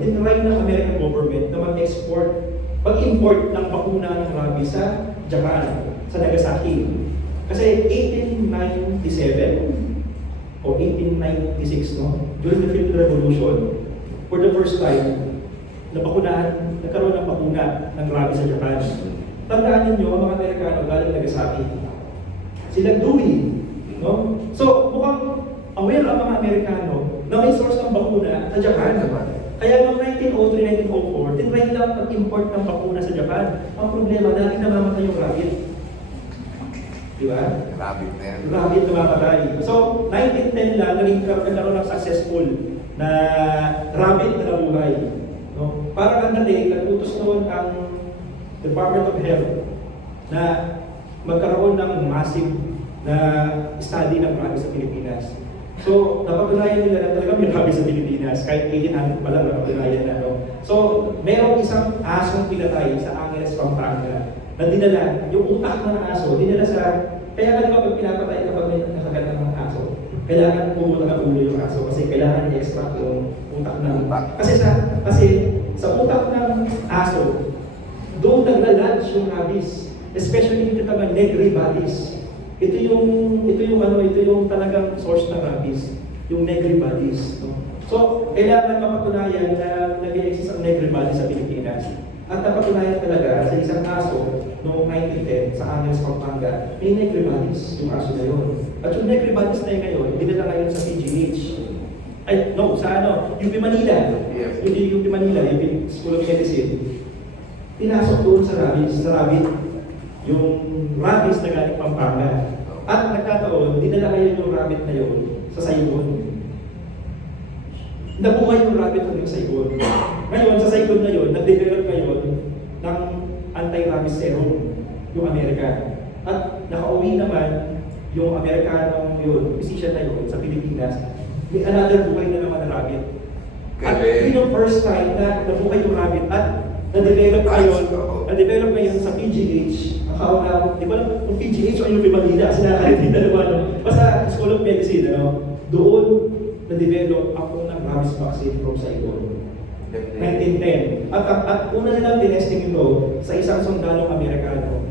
tinry ng American government na mag-import ng bakuna ng rabies sa Japan, sa Nagasaki. Kasi 1897 o 1896, no? During the Philippine Revolution, for the first time, nagkaroon ng bakuna ng rabies sa Japan. Tandaan ninyo, ang mga Amerikano galing Nagasaki. Sila Dewey, no? So, mukhang aware ang mga Amerikano na may source ng bakuna sa Japan. Kaya noong 1903-1904, tinry lang mag-import ng bakuna sa Japan. Ang problema, lagi namamatay yung rabbit. Di ba? Rabbit na yan. Rabbit namamatay. So, 1910 lang, nagkaroon ng successful na rabbit na nabuhay. No? Parang ang dati, nag-utos noon ang Department of Health na magkaroon ng massive na study ng rabies sa Pilipinas. So, napatunayan nila na talaga may rabies sa Pilipinas, kahit 1800 pa lang napatunayan na. No? So, merong isang asong pinatay sa Angeles, Pampanga, na dinala, yung utak ng aso, dinala sa, kaya nga kapag pinapatay, kapag may nakaganda ng aso, kailangan pumunta ng ulo yung aso kasi kailangan i-extract yung utak ng utak. Kasi sa utak ng aso, doon nagla-lunch yung rabies, especially dito naman negri bodies. Ito yung talagang source ng rabies, yung negri bodies. No? So, kailangan mapatunayan na nag-exist ang negri bodies sa Pilipinas. At napatunayan talaga sa isang aso noong 1910 sa Angeles, Pampanga, may negri bodies yung aso na yun. At yung negri bodies na yun ngayon, dinala ngayon sa PGH. UP Manila. Yes. UP Manila, UP School of Medicine. Pinasok doon sa rabbit, yung rabies na galing Pampanga. At nagkataon, dinala ngayon yung rabbit na yun sa Saigon. Nabuhay yung rabbit ng Saigon. Ngayon, sa Saigon na yun, nag-develop ngayon ng anti-rabies serum, yung Amerika. At nakauwi naman yung Amerikanong yun, physician na yun sa Pilipinas. May another buhay na naman na rabbit. At yun yung first time na nabuhay yung rabbit at na-develop ngayon sa PGH. Nakakauna, di ba lang kung PGH o yung Manila, kasi nakakalit dalawa, no? Basta School of Medicine, ano? Doon na-develop ako ng rabies vaccine from Saigon. 1910. At una nilang tinesting ito sa isang sundalong Amerikano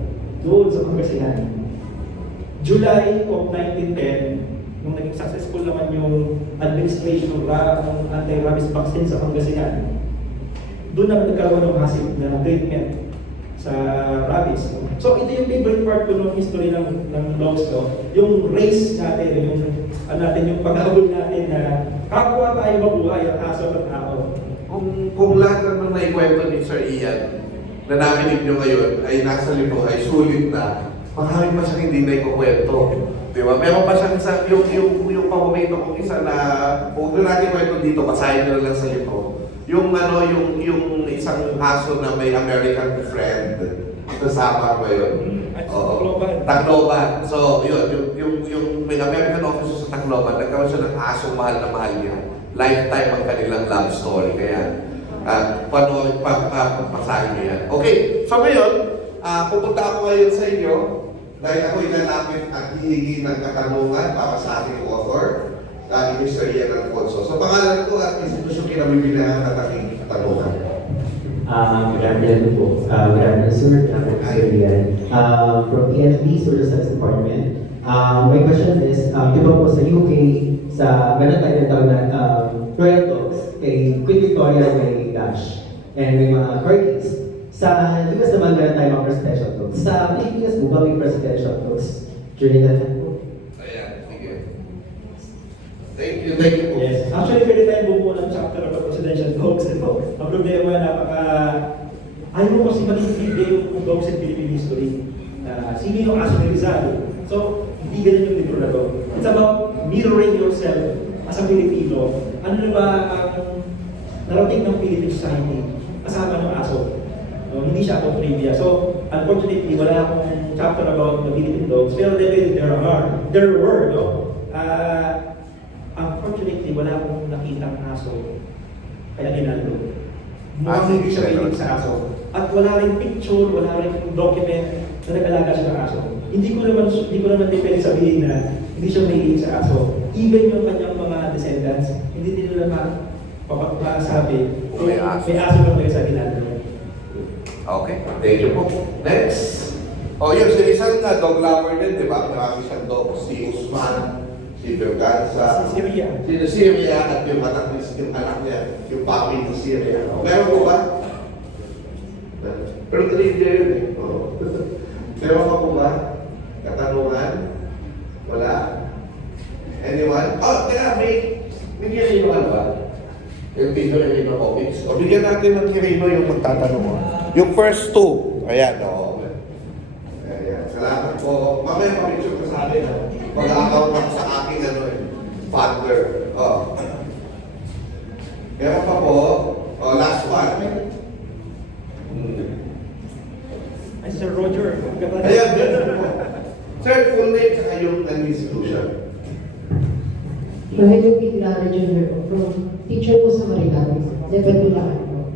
doon sa Pangasinan. July of 1910, nung naging successful naman yung administration ng anti-rabies vaccine sa Pangasinan, doon na nagkaroon ng massive na treatment sa rabies. So ito yung favorite part ko ng history ng laws, no? Yung race natin, yung paghabol natin na kapwa tayo mabuhay at aso at tao. Kung lahat naman na ikwento ni Sir Ian na nakinig nyo ngayon ay nasa libro, ay sulit na, marami pa siyang hindi na ikukwento. Di ba? Meron pa siyang isa, yung pamamito kong isa na, huwag na natin kwento dito, basahin nyo lang sa libro. Yung isang aso na may American friend, kasama ba yun? Tacloban. So, yung may American officer sa Tacloban, nagkaroon siya ng asong mahal na mahal niya. Lifetime ang kanilang love story. Kaya, pasahin niyo yan. Okay, so ngayon, pupunta ako ngayon sa inyo dahil ako ilalapit at hihingi ng katanungan para sa ating author, ni Mr. Ian Alfonso. So, pangalan ko at institusyon kinamimilihan at aking katanungan. Good afternoon po. Good afternoon, sir. Good afternoon, Sir Ian. From PSB, Social Service Department. My question is, di ba po sa UK, sa meron tayo na tawag na Royal Dogs, kay Queen Victoria, may Dash, and may mga Corgis. Sa US naman meron tayo mga presidential dogs. Sa Pilipinas po ba may presidential dogs during that time po? Ayan, sige. Thank you po. Yes. Actually, pwede tayo bumuo ng chapter of presidential dogs. Ito. Ang problema, ayaw mo kasi mag-ibig yung dogs in Philippine history. Sino yung aso ni Rizal? So, hindi ganun yung libro na to. It's about mirroring yourself as a Filipino ano na ba ang narating ng Philippine society kasama ng aso? No, hindi siya ako trivia. So, unfortunately, wala akong chapter about the Philippine dogs, pero definitely there were, no? Unfortunately, wala akong nakitang aso, kaya ginalo. Mukhang hindi siya piling sa aso. At wala rin picture, wala rin document na nag-alaga siya ng aso. Hindi ko naman depende sabihin na hindi siya mahilig sa aso. Even yung kanyang mga descendants, hindi nila masabi kung May aso. may aso lang kayo sa ginagawa. Okay, thank you po. Next. Oh, yun, si isang dog lover din, di ba? Marami siyang dog. Si Usman, si Berganza, Si Syria. si Syria, at yung anak niya, yung papi ni Syria. Meron po ba? Pero trivia yun eh. Oo. Meron ka po ba? Katanungan? Wala? Anyone? Oh, teka, may Kirino ba? Yung video ni Kirino Comics. O, bigyan natin ng Kirino yung magtatanong mo. Yung first two. Ayan, o. Ayan. Salamat po. Mamaya pa-picture ko sa akin. Mag-account sa aking father. O. Meron pa po. O, last one. Ay, Sir Roger. Ayan, meron po. Sir, full name sa yung institution. Rogelio P. Lara Jr. from teacher po sa Marilao, level 2 lang po.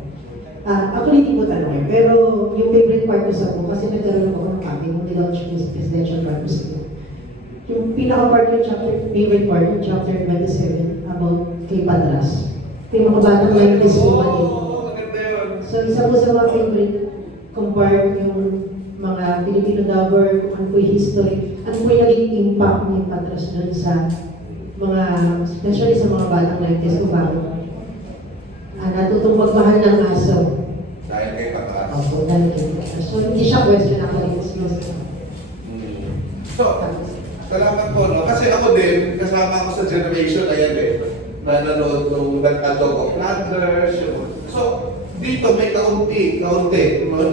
Ako hindi po tanongin, pero yung favorite part ko sa po, kasi nagkaroon ako ng copy nung nilaunch yung presidential purpose ko. Yung pinaka-part yung chapter, favorite part yung chapter 27 about kay Padras. Yung mga batang lang yung testimony. Maganda yun. So isa po sa mga favorite, compare yung mga Filipino lover, ano po yung history, ano po yung naging impact ni Padras doon sa mga, especially sa mga batang lagkes kung bakit natutong magmahal ng aso. Dahil kay Patras. Opo, dahil kay Padras. So hindi siya question ako rin. So, salamat po, no? Kasi ako din, kasama ako sa generation na yan eh. Na nanood nung Dog of Flanders. So, dito may kaunti, no,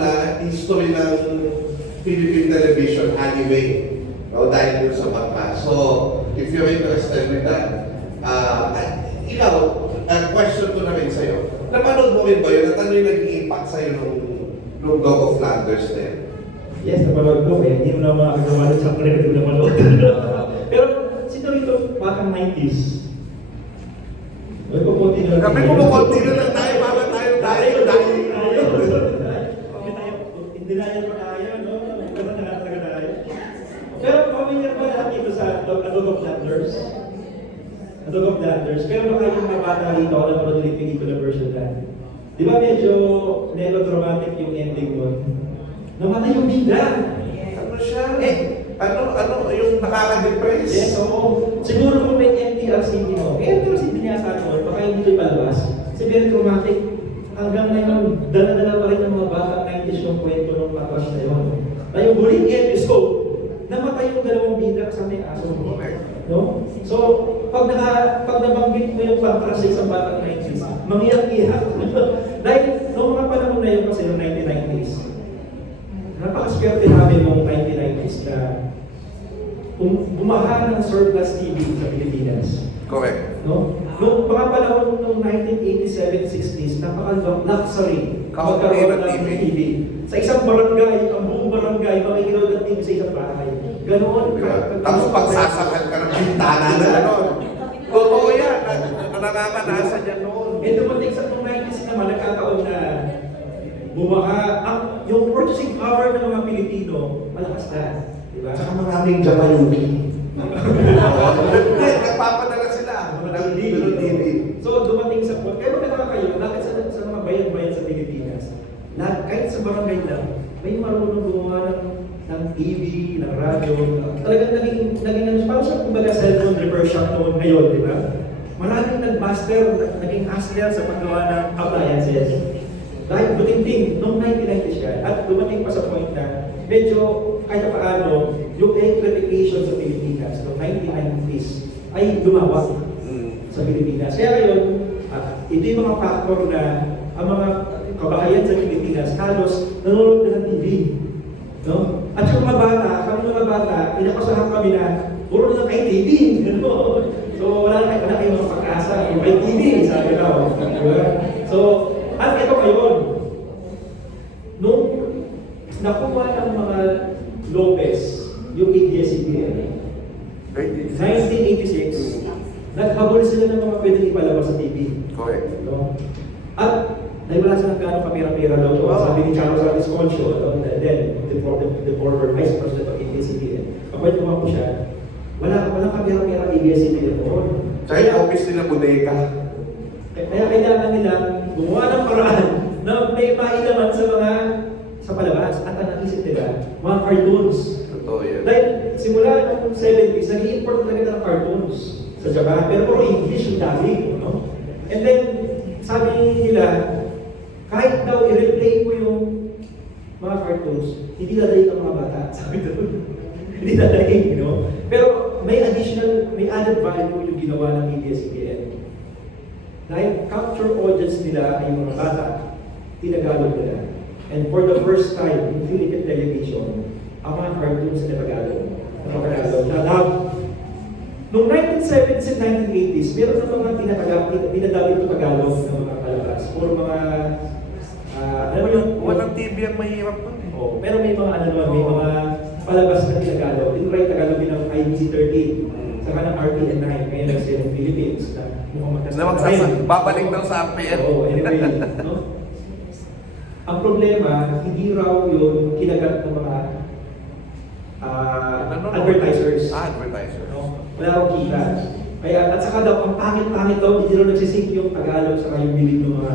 na history ng Philippine television anyway. No, dahil yun sa bangka. So, if you're interested with that, ikaw, question ko na rin sa'yo. Napanood mo rin ba yun? At ano yung nag-iimpact sa'yo nung Dog of Flanders din? Yes, napanood ko eh. Hindi mo na makakagawa ng chapter na napanood. Pero si Torito, batang 90s. May pupunti na lang. Kami kumukunti na lang tayo, baka tayo. Hindi na yan pa tayo, no? Gano'n na talaga tayo. Pero familiar ba lahat dito sa Dog of Flanders? Dog of Flanders. Pero baka yung mga bata rito, ako napanood ulit yung pelikula version na. Di ba medyo melodramatic yung ending nun? Namatay yung bida. Ano siya? Yung nakaka-depress? Yes, oo. Siguro kung may MTRCB mo, MTRCB niya sa atin, baka hindi ito palabas. Kasi very traumatic. Hanggang ngayon, dala-dala pa rin ng mga bata 90s yung kwento ng patas na yun. Na yung huling episode, namatay yung dalawang bida sa may aso. No? So, pag nabanggit mo yung patras sa isang batang 90s, mangiyak-iyak. Dahil noong mga panahon na yun kasi yung 1990s, napakaswerte namin noong 1990s na bumaha ng surplus TV sa Pilipinas. Correct. No? Noong mga panahon noong 1987-60s, napaka-luxury magkaroon ng TV. Sa isang barangay, ang buong barangay, makikinood ng TV sa isang bahay. Ganoon. Tapos pagsasakal ka ng bintana na gano'n. Totoo yan. Nakakanasan yan noon. Eh dumating sa noong 90s naman, nagkataon na bumaha. Yung purchasing power ng mga Pilipino, malakas na. Diba? Saka maraming Jamayuki. Nagpapadala sila. Ng TV. So dumating sa point, kaya magkataka kayo, bakit sa mga bayan-bayan sa Pilipinas, kahit sa barangay lang, may marunong gumawa ng TV, ng radyo, talagang naging parang siya kumbaga cellphone repair shop noon ngayon, di ba? Maraming nag-master, naging hustler sa paggawa ng appliances. Dahil buting-ting, noong 1990s yan, at dumating pa sa point na medyo kahit paano, yung electrification sa Pilipinas noong 1990s ay lumawak sa Pilipinas. Kaya ngayon, ito yung mga factor na ang mga kabahayan sa Pilipinas halos nanonood na ng TV. No? At yung mga bata, kami mga bata, inapasahan kami na puro na kay TV. So, wala kayong mga pag-asa. Iba yung TV, sabi ko. Diba? So, at ito ngayon, nung nakuha ng mga Lopez, yung ABS-CBN, 1986, naghabol sila ng mga pwedeng ipalabas sa TV. Correct. No? At dahil wala silang gano'ng kapira-pira daw to, sabi ni Carlos Sanchez Concho, then the former vice president of ABS-CBN, kapag tumakbo ko siya, walang kapira-pira ABS-CBN noon. Tsaka yung office nila bodega. Kaya kailangan nila gumawa ng paraan na may mailaman sa palabas. At ang naisip nila, mga cartoons. Totoo yan. Dahil simula noong 70s, nag-i-import talaga ng cartoons sa Japan, pero puro English yung dami. No? And then, sabi nila, kahit daw i-replay mo yung mga cartoons, hindi dadaling ang mga bata. Sabi doon. Hindi dadaling, you know? Pero may added value yung ginawa ng ABS-CBN. Dahil capture audience nila ay yung mga bata, tinagalog nila. And for the first time in Philippine television, ang mga cartoons na Tagalog. Noong 1970s and 1980s, meron na mga pinadawit ng Tagalog ng mga palabas. Puro mga, alam mo yung... Walang TV ang mahirap nun. Oh, pero may mga may mga palabas na Tagalog. Tinry Tagalog din ng IBC 13, saka ng RPN 9, ngayon lang siya ng Philippines. Babalik daw sa RPN. Oo, anyway. No? Ang problema, hindi raw yun kinagat ng mga advertisers. Advertisers. No? Wala raw kita. Kaya, at saka daw, ang pangit-pangit daw, hindi raw nagsisink yung Tagalog sa yung bilig ng mga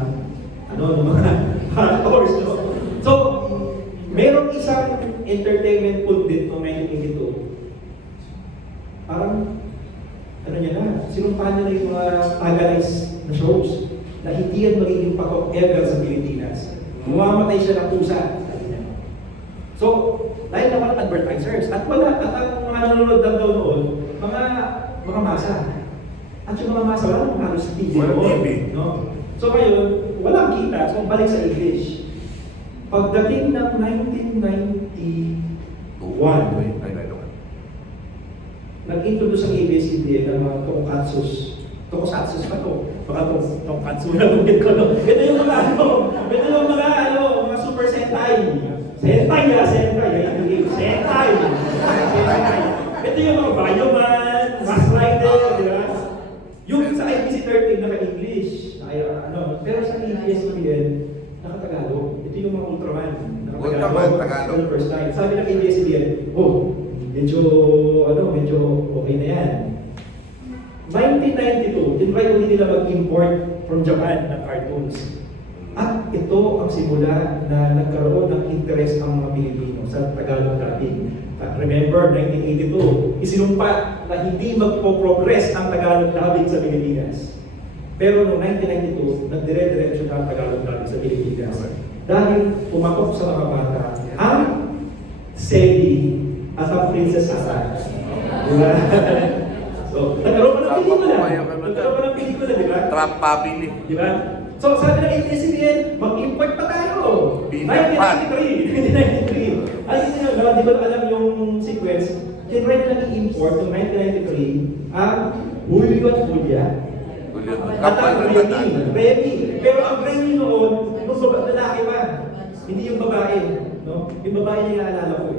ng mga hours. No? So, merong isang entertainment pundit noong 1982. Parang, niya na, sinumpahan niya na yung mga Tagalized na shows na hindi yan magiging patok ever sa Pilipinas. Mumamatay siya ng pusa. So, dahil naman advertisers, at ang mga nanonood lang daw noon, mga masa. At yung mga masa, wala nang halos sa TV. Walang TV. No? So ngayon, walang kita, so balik sa English. Pagdating ng 1991, nag-introduce ang ABS-CBN ng mga tokusatsus pa to. Baka tokatsu na bukit ko, no? Ito yung mga mga Super Sentai. Sentai. Ito yung mga Bioman, Mask Rider, di ba? Yung sa IBC 13 naka-English, pero sa ABS-CBN, naka-Tagalog. Ito yung mga Ultraman. Ultraman, Tagalog. For the first time. Sabi ng ABS-CBN, medyo okay na yan. 1992, tinry ulit nila mag-import from Japan ng cartoons. At ito ang simula na nagkaroon ng interest ang mga Pilipino sa Tagalog dubbing. Remember, 1982, isinumpa na hindi magpo-progress ang Tagalog dubbing sa Pilipinas. Pero noong 1992, nagdire-diretso na ang Tagalog dubbing sa Pilipinas. Dahil pumakot sa mga bata ang Selly at ang Princess Asa. Diba? So, nagkaroon pa ng pelikula, di ba? Trap family. Di ba? So, sabi ng ABS-CBN, mag-import pa tayo. 1993. Alam niyo na, di ba alam yung sequence? Tinry nila i-import noong 1993 ang Julio at Julia. At ang Remy. Pero ang Remy noon, yung lalaki pa. Hindi yung babae. No? Yung babae niya naalala ko.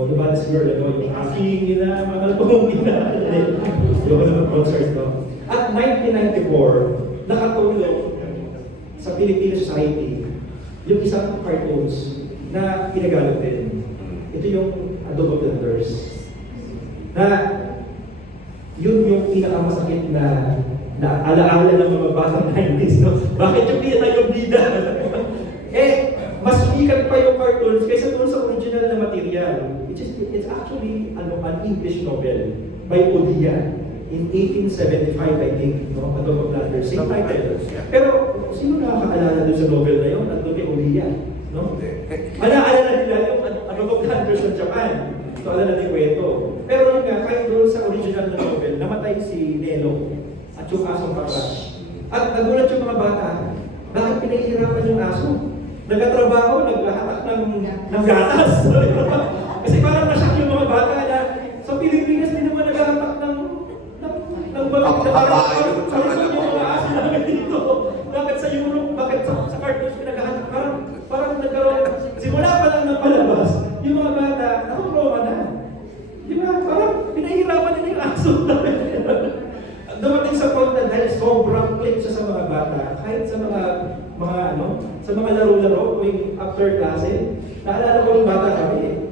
The Baddest Girl, yung aking ina, mahal kong ina. Yung naman concert, no? At 1994, nakatulong sa Philippine Society yung isang cartoons na pinagalog din. Ito yung Adobe of the Nurse. Na yun yung pinakamasakit na alaala ng mga batang 90s, no? Bakit yung yung bida? Mas sumikat pa yung cartoons kaysa doon sa original na material. It's actually an English novel by Odia in 1875, I think, no? Adobe of Flanders, same title. Pero sino nakakaalala doon sa novel na yun? Nandun kay Odia, no? Alala nila yung Adobe of Flanders ng Japan. So, alala ni kwento. Pero yun nga, kahit doon sa original na novel, namatay si Nelo at yung asong kakrash. At nagulat yung mga bata, bakit pinahihirapan yung aso? Nagkatrabaho, naglahatak ng gatas. Kasi parang nasyak yung mga bata na sa Pilipinas din naman naghahatak ng Kabayo, tsaka Parang yung mga lamang. aso namin dito. Bakit sa Europe, bakit sa cartoons pinagahan? Parang nagkaroon, simula pa lang ng palabas, yung mga bata, nakukulungan na. Di ba? Parang pinahirapan nila yung aso namin. Dumating sa point na dahil sobrang click siya sa mga bata, kahit sa mga sa mga laro-laro tuwing after klase, naalala ko yung bata kami,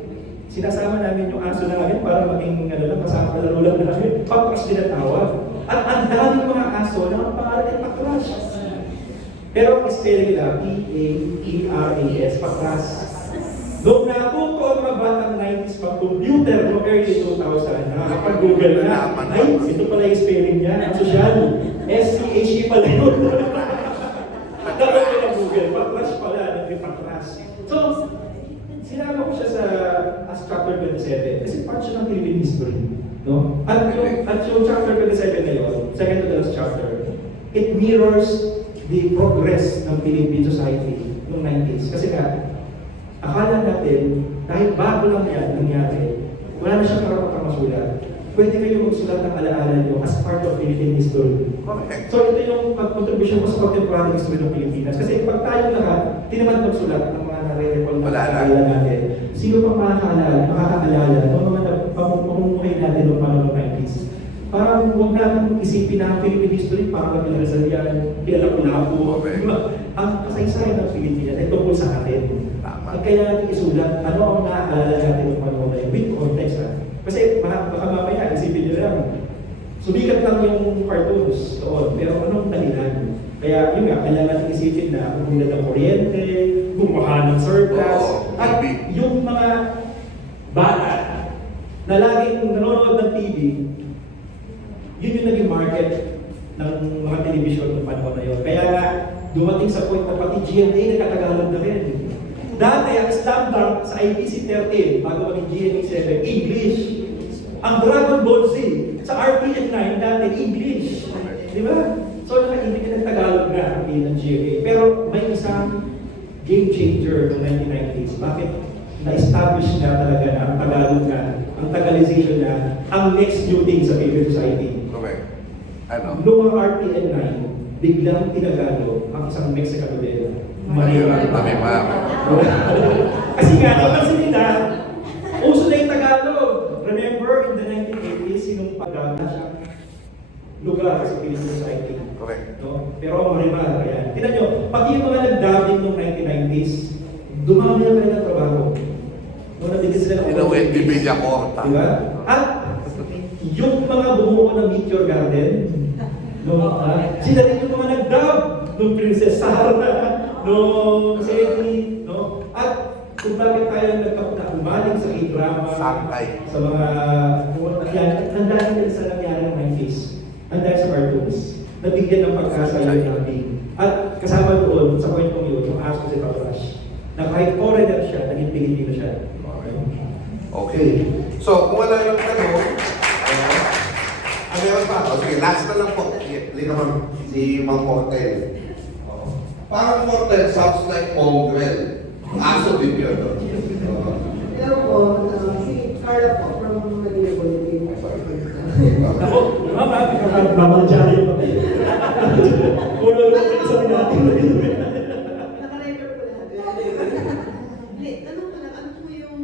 sinasama namin yung aso namin para maging kasama sa laro lang namin, Patras tinatawag. At ang daming mga aso na ang pangalan ay Patras. Pero ang spelling nila, P-A-T-R-A-S, Patras. Noong natuto ang mga batang 90s pag-computer no early 2000, nakakapag-google na, ay, ito pala yung spelling niya, ang social, S-C-H-E pala yun. Dapat ko na Google, Patras pala, nag-Patras. So, sinama ko siya as chapter 27, kasi part siya ng Philippine history. No? At yung chapter 27 na yun, second to the last chapter, it mirrors the progress ng Philippine society noong 90s. Kasi akala natin, dahil bago lang yan nangyari, wala na siyang karapatang masulat. Pwede kayo magsulat ng alaala nyo as part of Philippine history. Correct. So ito yung contribution ko sa contemporary history ng Pilipinas. Kasi pag tayo lahat, di naman magsulat ng mga nare-recall na Wala na. alaala natin. Sino pang makakaalala ng mga pamumuhay natin noong panahon ng 90s? Parang huwag natin isipin na ang Philippine history, parang napilasal yan, kilala-kulabo. Okay. Ang kasaysayan ng Pilipinas ay tungkol sa atin. Tama. At kaya natin isulat, ano ang naaalala natin ng panahon na yun, with context. Kasi baka mamaya, isipin nyo lang, sumikat lang yung cartoons doon, pero anong dahilan? Kaya yun nga, kailangan natin isipin na kumulat ng kuryente, kumuha ng surplus, Oo, at TV. yung mga bata na laging nanonood ng TV, yun yung naging market ng mga television ng panahon na yun. Kaya nga, dumating sa point na pati GMA nagkatagalog na rin. Dati, ang standard sa IPC 13, bago maging GMA 7, English. Ang Dragon Ball Z, sa RTN 9, dati English. Di ba? So, nakaibig ka ng Tagalog na ang ng GMA. Pero may isang game changer noong 1990s. Bakit? Na-establish na talaga na ang Tagalog na, ang Tagalisation na, ang next new thing sa Philippine society. Correct. Ano? Noong RTN 9, biglang tinagalog ang isang Mexican novela. Maniwa. Kasi nga, napansin nila, uso na yung Tagalog. Remember, in the 1980s, sinong pagdala siya lugar sa Philippine society. Correct. No? Pero ang Marimar, ayan. Tignan nyo, pag yung mga nag-dubbing noong 1990s, dumami na kayo ng trabaho. Nung nabigyan sila ng Inawin, Biblia Corta. Diba? At yung mga bumuo ng Meteor Garden, no, sila rin yung mga nag-dub nung Princess Sarah, nung Sedi, no? At kung bakit tayo nagkapumaling sa K-drama, Sangkay. sa mga ang dahil nila sa nangyari ng 90s, ang dahil sa cartoons, nabigyan ng pag-asa yung natin. At kasama doon, sa point kong yun, yung aso si Patrash, na kahit foreigner siya, naging Pilipino siya. Okay. So, kung wala yung meron pa ako. Sige, last na lang po. Hindi naman si Mang Portel. Parang Portel sounds like mongrel. Aso din yun. Hello po, si Carla po from Manila Bulletin. Ako, mama, mamadjari pa. Ulo lang sa natin. Naka-record po lahat. Hindi, tanong ko lang, ano po yung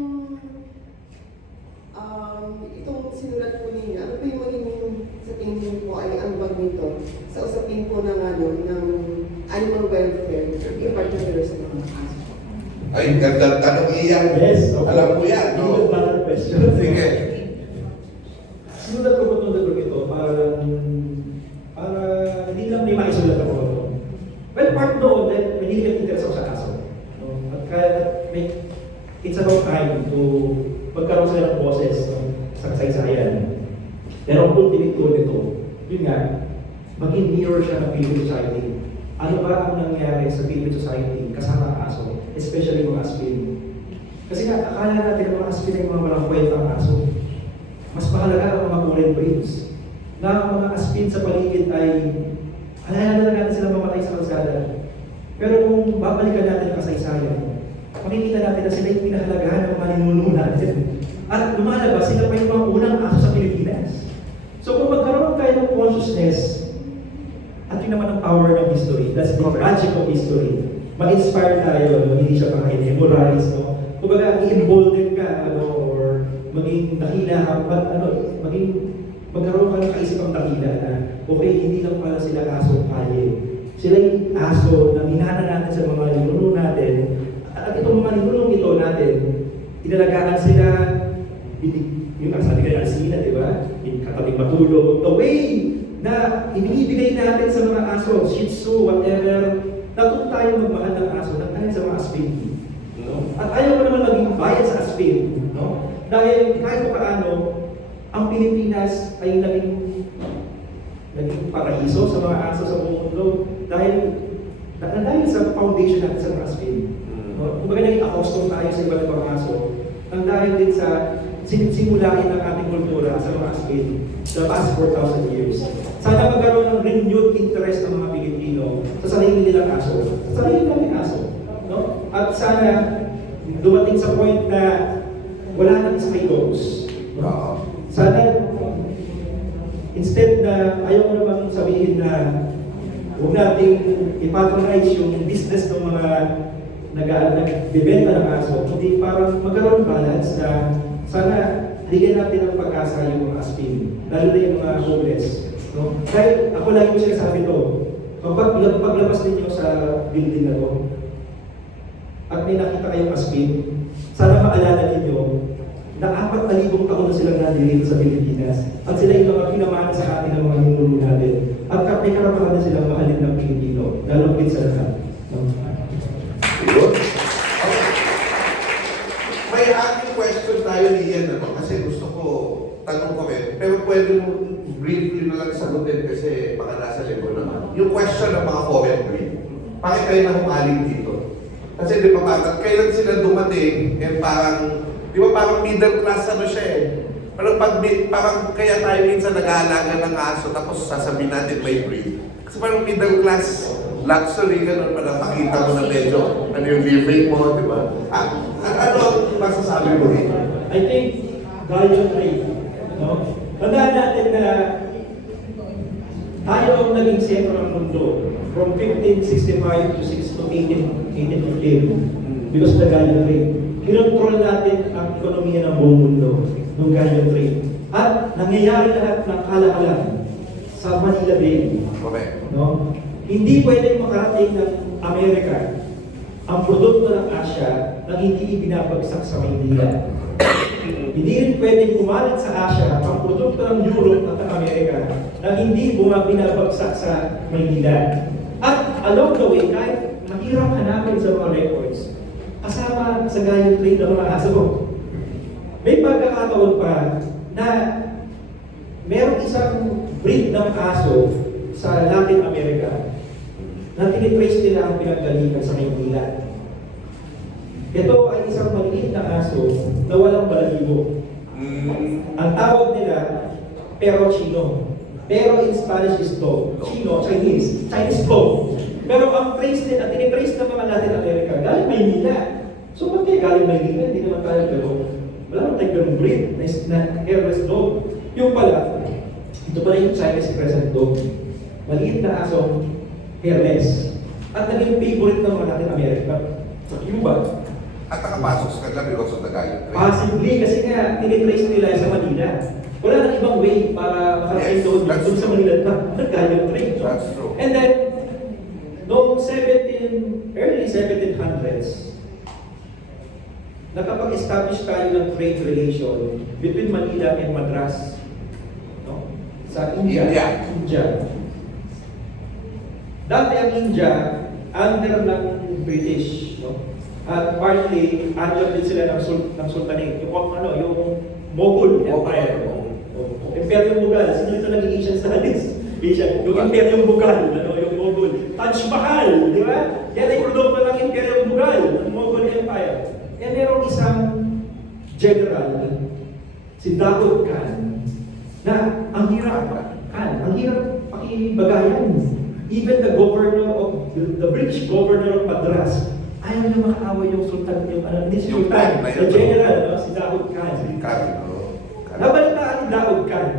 itong sinulat po ninyo, ano po yung magiging sa tingin po ay ang bag nito sa usapin po ng ng animal welfare, in particular sa mga aso? Ay, ganda tanong iyan. Yes, okay. Alam ko yan, no? Good valid question. Sige. Sinulat ko po itong libro ito para hindi lang may maisulat ako ito. Well, part doon, dahil may hindi ka interest ako sa kaso. No? At kaya, it's about time to magkaroon sila ng boses sa kasaysayan. Pero ang ultimate goal nito, yun nga, maging mirror siya ng Philippine society. Ano ba ang nangyari sa Philippine society kasama ang aso, especially mga aspin? Kasi nga, akala natin ang mga aspin ay mga walang kwentang aso. Mas mahalaga ang mga foreign breeds. Na ang mga aspin sa paligid ay alala na natin sila mamatay sa kalsada. Pero kung babalikan natin ang kasaysayan, makikita natin na sila yung pinahalagahan ng mga ninuno natin. At lumalabas, sila pa yung mga unang aso sa Pilipinas. So kung magkaroon tayo ng consciousness, at yun naman ang power ng history. That's the magic of history. Ma-inspire tayo, no? Hindi siya pakain, morals, no? Kumbaga, i-embolden ka, or maging nakila ka, magkaroon ka ng kaisipang nakila na, okay, hindi lang pala sila aso kalye. Sila yung aso na minana natin sa mga ninuno natin, at itong mga ninunong ito natin, inalagaan sila, yung sabi ka ng sina, di ba? Katabing matulog, the way na ibinibigay natin sa mga aso, Shih Tzu, whatever, natuto tayo magmahal ng aso dahil sa mga aspen. No? At ayaw ko naman maging bayad sa aspen. No? Dahil kahit pa paano, ang Pilipinas ay naging paraiso sa mga aso sa buong mundo dahil sa foundation natin sa mga aspen. No? Kumbaga naging accustomed tayo sa iba't ibang aso ang dahil din sa simulain ng ating kultura sa mga aspen the past 4,000 years. Sana magkaroon ng renewed interest ng mga Pilipino sa sarili nilang aso. Sa sarili nilang aso. No? At sana dumating sa point na wala nang stray dogs. No? Sana instead na ayaw ko naman sabihin na huwag nating ipatronize yung business ng mga nagbibenta ng aso, kundi parang magkaroon balance na sana bigyan natin ng pag-asa yung mga aspen, lalo na yung mga homeless. No? Dahil ako lagi ko sinasabi ito, paglabas ninyo sa building na to, at may nakita kayong aspen, sana maalala ninyo na 4,000 taon na silang nandito sa Pilipinas at sila yung mga pinamana sa atin ng mga ninuno natin at may karapatan na silang mahalin ng Pilipino, lalapit sa lahat. Yun. May aking question tayo niyan, kasi gusto ko tanong ko pero pwede mo briefly na lang sagutin kasi baka nasa level naman. Yung question ng mga foreign breed, bakit kayo nahumaling dito? Kasi di ba bakit kailan sila dumating, di ba parang middle class ano siya eh. Parang kaya tayo minsan nag-aalaga ng aso tapos sasabihin natin may breed. Kasi parang middle class luxury, ganun, para makita mo na medyo ano yung living mo, di ba? Ano ang masasabi mo rin? I think value trade. No? Tandaan natin na tayo ang naging sentro ng mundo from 1565 to 1815 because of the value trade. Kinontrol natin ang ekonomiya ng buong mundo ng value trade. At nangyayari lahat ng kalakalan sa Manila Bay. Correct. No? Hindi pwedeng makarating ng Amerika ang produkto ng Asia na hindi ibinabagsak sa Maynila. Hindi rin pwedeng kumalat sa Asia ang produkto ng Europe at ng Amerika na hindi binabagsak sa Maynila. At along the way, kahit mahirap hanapin sa mga records, kasama sa ganyan trade ng mga aso. May pagkakataon pa na merong isang breed ng aso sa Latin America na tinitrace nila ang pinanggalingan sa Maynila. Ito ay isang maliit na aso na walang balahibo. Ang tawag nila, Pero-Chino. Pero in Spanish is dog. Chino, Chinese. Chinese dog. Pero ang trace nila, tinitrace ng mga Latin America, galing Maynila. So, ba't kaya galing Maynila? Hindi naman tayo gano'n. Wala naman tayo gano'ng breed na hairless dog. Yung pala, ito pala yung Chinese crescent dog. Maliit na asong hairless. At naging favorite ng mga Latin America sa Cuba. At nakapasok sa kanila because of the value trade. Possibly, kasi nga, tinitrace nila sa Manila. Wala nang ibang way para makarating doon sa Manila na nag-value trade. That's true. And then, noong early 1700s, nakapag-establish tayo ng trade relation between Manila and Madras. No? Sa India. India. Dati ang India, under ng British. No? At partly, under din sila ng Sultanate. Yung Mughal Empire. Imperium Mughal. Sino ito naging Asian studies? Yung Imperium Mughal, yung Mughal. Taj Mahal, di ba? Yan ay produkto ng Imperium Mughal, ng Mughal Empire. Eh merong isang general, si Daud Khan, na ang hirap pakibagayan. Even the governor of, the British governor of Madras, ayaw na makaaway yung sultan, hindi si sultan, the general, si Daud Khan. Kano. Nabalitaan ni Daud Khan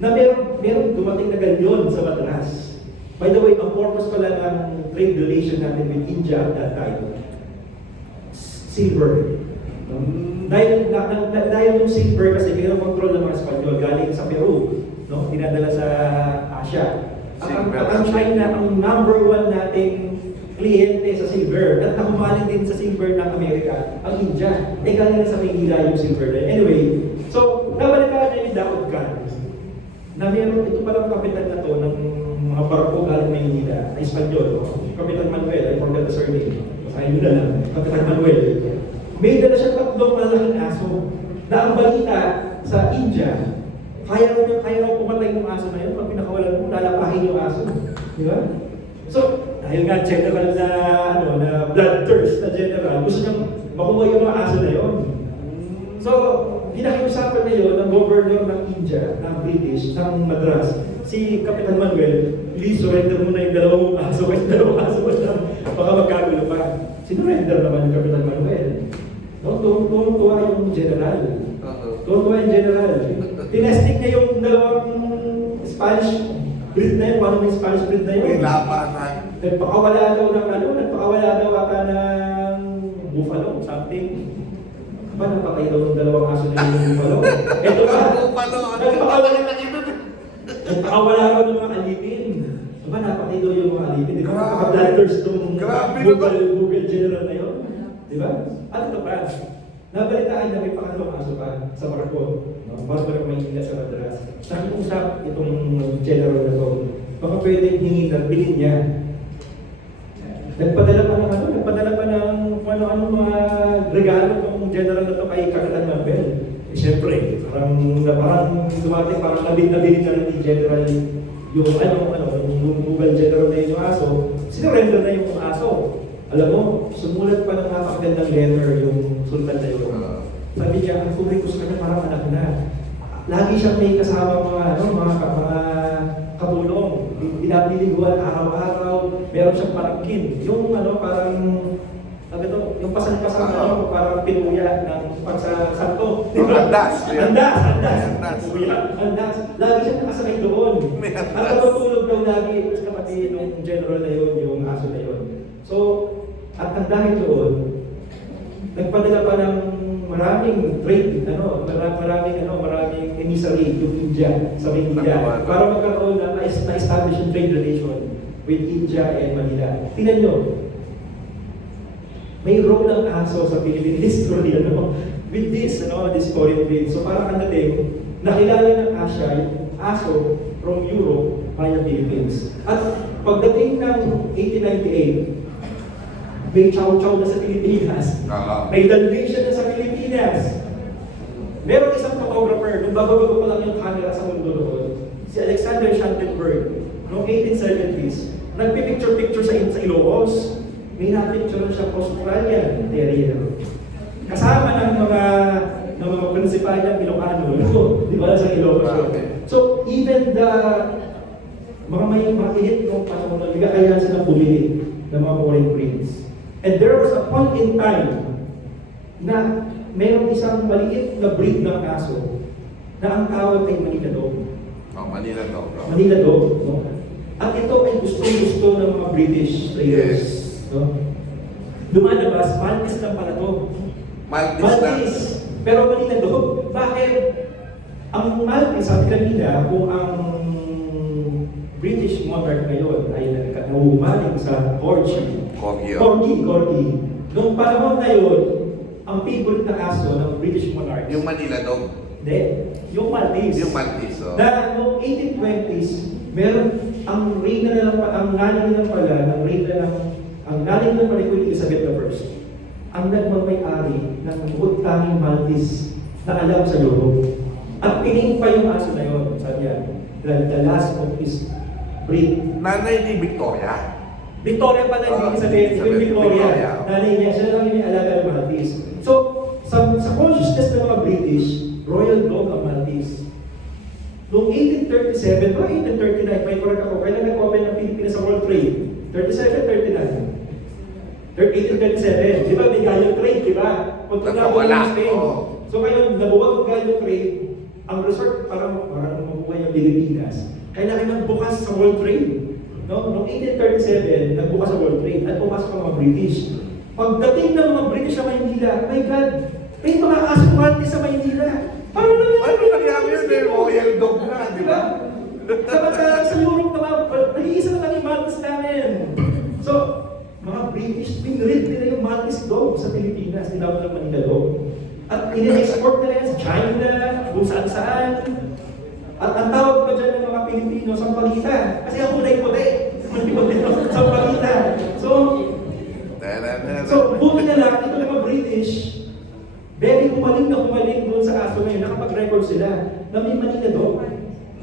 na meron dumating na ganyan sa Madras. By the way, ang purpose pala ng trade relation natin with India at that time, silver. Dahil yung silver kasi control ng mga Espanyol galing sa Peru, no? Dinadala sa Asia. Ang China, ang number 1 nating kliyente sa silver at nakumaling din sa silver ng Amerika, ang India. Galing na sa Maynila yung silver na. Anyway, so nabalitaan na yung Daod Khan na meron, ito palang kapitan na to ng mga barko galing Maynila, na Espanyol, no? Kapitan Manuel, I forgot the surname. Basahin nyo na lang, Kapitan Manuel. May dala siya 3 malaking aso na ang balita sa India, kaya raw pumatay ng aso na yun, pag pinakawalan mo, lalapahin yung aso. Di ba? So, dahil nga general na bloodthirst na general, gusto niyang makuha yung mga aso na yun. So, pinakiusapan na yun ng governor ng India, ng British, ng Madras, si Kapitan Manuel, please surrender mo na yung 2 aso, kasi 2 aso na baka magkagulo pa. Sinurrender naman yung Kapitan Manuel. No, tuwa yung general. Tuwa yung general. Tinesting niya yung 2 Spanish breed na yun, paano may Spanish breed na yun? May labanan. Nagpakawala daw ata ng buffalo, something. Ba, napakay daw ng 2 aso na yung buffalo? Ito ba? Nagpakawala raw ng mga alipin. Ba, napakay daw yung mga alipin. Di ba? Nakaka-bladders itong Google general na yun. Di ba? At ito pa, nabalitaan na may pangatlong aso pa sa barko. No? Bago na Maynila sa Madras. Nakiusap itong general na to. Baka pwede bilhin niya. Nagpadala pa ng ano mga regalo itong general na to kay Kapitan Manuel. Eh, siyempre, parang dumating, parang nabili na rin ni general yung yung Google general na yung aso. Sinurrender na yung aso. Alam mo, sumulat pa ng napakagandang letter yung sultan na yun. Sabi niya, ang tubig ko sa kanya parang anak na. Lagi siyang may kasama mga katulong. Pinapiliguan araw-araw. Meron siyang parangkin. Yung parang, sabi ito, yung pasan-pasan parang pinuya ng pagsasanto. Andas. Andas. Lagi siyang nakasakay doon. At natutulog daw lagi sa kapatid ng general na yun, yung aso na yun. So, at ang dahil doon, nagpadala pa ng maraming trade, maraming emissary yung India sa Manila para magkaroon ng na-establish yung trade relation with India and Manila. Tingnan nyo, may role ng aso sa Philippine history, with this foreign trade. So parang nakilala ng Asia, yung aso from Europe via Philippines. At pagdating ng 1898, may chow-chow na sa Pilipinas. May Dalmatian na sa Pilipinas. Meron isang photographer, nung bago-bago pa lang yung camera sa mundo noon, si Alexander Schandenberg, noong 1870s, nagpipicture-picture sa Ilocos. May na-picture siya Australian Terrier. Kasama ng mga prinsipal ng Ilocano, di ba, sa Ilocos. So, even the mga elite nung panahon na kaya sila pumili ng mga foreign breeds. And there was a point in time na mayroong isang maliit na breed ng aso na ang tawag ay Manila Dog. Manila Dog. Manila Dog, no? At ito ay gustong-gusto ng mga British players. No? Lumalabas, Maltese lang pala to. Maltese. Pero Manila Dog. Bakit? Ang Maltese, sabi kanina, kung ang British monarch ngayon ay nauumaling sa Corgi. Noong panahon na yun, ang favorite na aso ng British monarch. Yung Manila Dog. Hindi, yung Maltese. Na noong 1820s, meron ang reyna na lang, ang nanay nila pala, ang nanay nila pala Queen Elizabeth I, ang nagmamay-ari ng tanging Maltese na alam sa Europe. At pining pa yung aso na yun, sabi yan, the last of his breed. Nanay ni Victoria. Victoria pala yung Victoria. Nanay niya, siya lang yung alaga ng Maltese. So, sa consciousness ng mga British, Royal Dog ang Maltese. Noong 1837, o 1839, may correct ako, kailan nag-open ang Pilipinas sa World Trade? 37, 39. 1837, di ba may Gallon Trade, di ba? Punta na ako ng Spain. So ngayon, nabuwag ang Gallon Trade, ang resort para mabuhay ang Pilipinas, kailangan magbukas sa World Trade. No? Noong 1837, nagbukas sa World Trade at pumasok ang mga British. Pagdating ng mga British sa Maynila, my God, may mga asong Maltese sa Maynila. Paano nangyari yun eh? Royal dog na, di ba? Samantalang sa Europe naman, nag-iisa na lang yung Maltese namin. So, mga British, pinrid nila yung Maltese dog sa Pilipinas, tinawag ng Manila dog. At in-export nila yan sa China, kung saan-saan. At ang tawag pa dyan ng mga Pilipino, sampagita. Kasi ang kulay-puti. Sampagita. So, buti na lang, ito mga British, very humaling doon sa aso ngayon, nakapag-record sila na may Manila dog.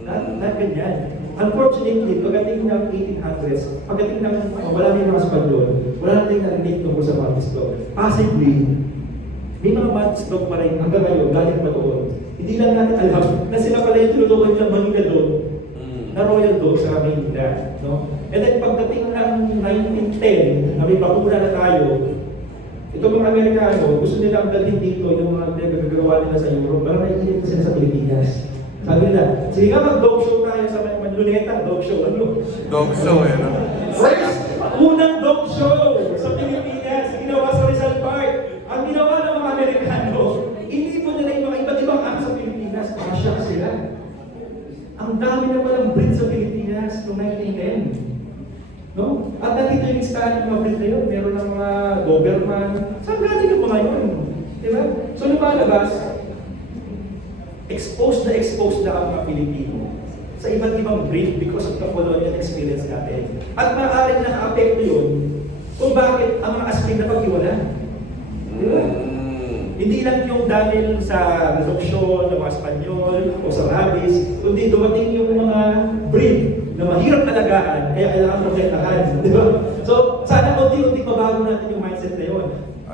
Not ganyan. Unfortunately, pagdating ng 1800s, pagdating ng wala na yung mga Spanyol, wala na tayong narinig tungkol sa Maltese dog. Possibly, may mga Maltese dog pa rin hanggang ngayon, galing pa doon. Hindi lang natin alam na sila pala yung tinutukoy ng Manila dog na Royal Dog sa Manila. No? And then pagdating ng 1910, na may bakuna na tayo, itong mga Amerikano, gusto nila ang dalhin dito yung mga nagagawa nila sa Europe, pero naiinit na sila sa Pilipinas. Sabi nila, sige nga mag-dog show tayo sa Manluneta, dog show, ano? Dog show eh, no? First, unang dog show sa Pilipinas, ginawa sa Rizal Park. Ang ginawa ng mga Amerikano, hindi po nila yung mga iba't ibang aso sa Pilipinas, kasya sila. Ang dami na palang breed sa Pilipinas noong 1910. No? At nandito yung listahan ng mga breed na yun, meron ng mga Doberman, saan natin yung mga yun? Diba? So lumalabas, exposed na ang mga Pilipino sa iba't ibang breed because of the colonial experience natin. At maaaring naka-apekto yun kung bakit ang mga astig na pag-iwanan. Diba? Hindi lang yung dahil sa reduksyon ng mga Espanyol o sa rabies, kundi dumating yung mga breed na mahirap alagaan, kaya kailangan protektahan. Diba? So, sana unti-unti mabago natin yung mindset na yun.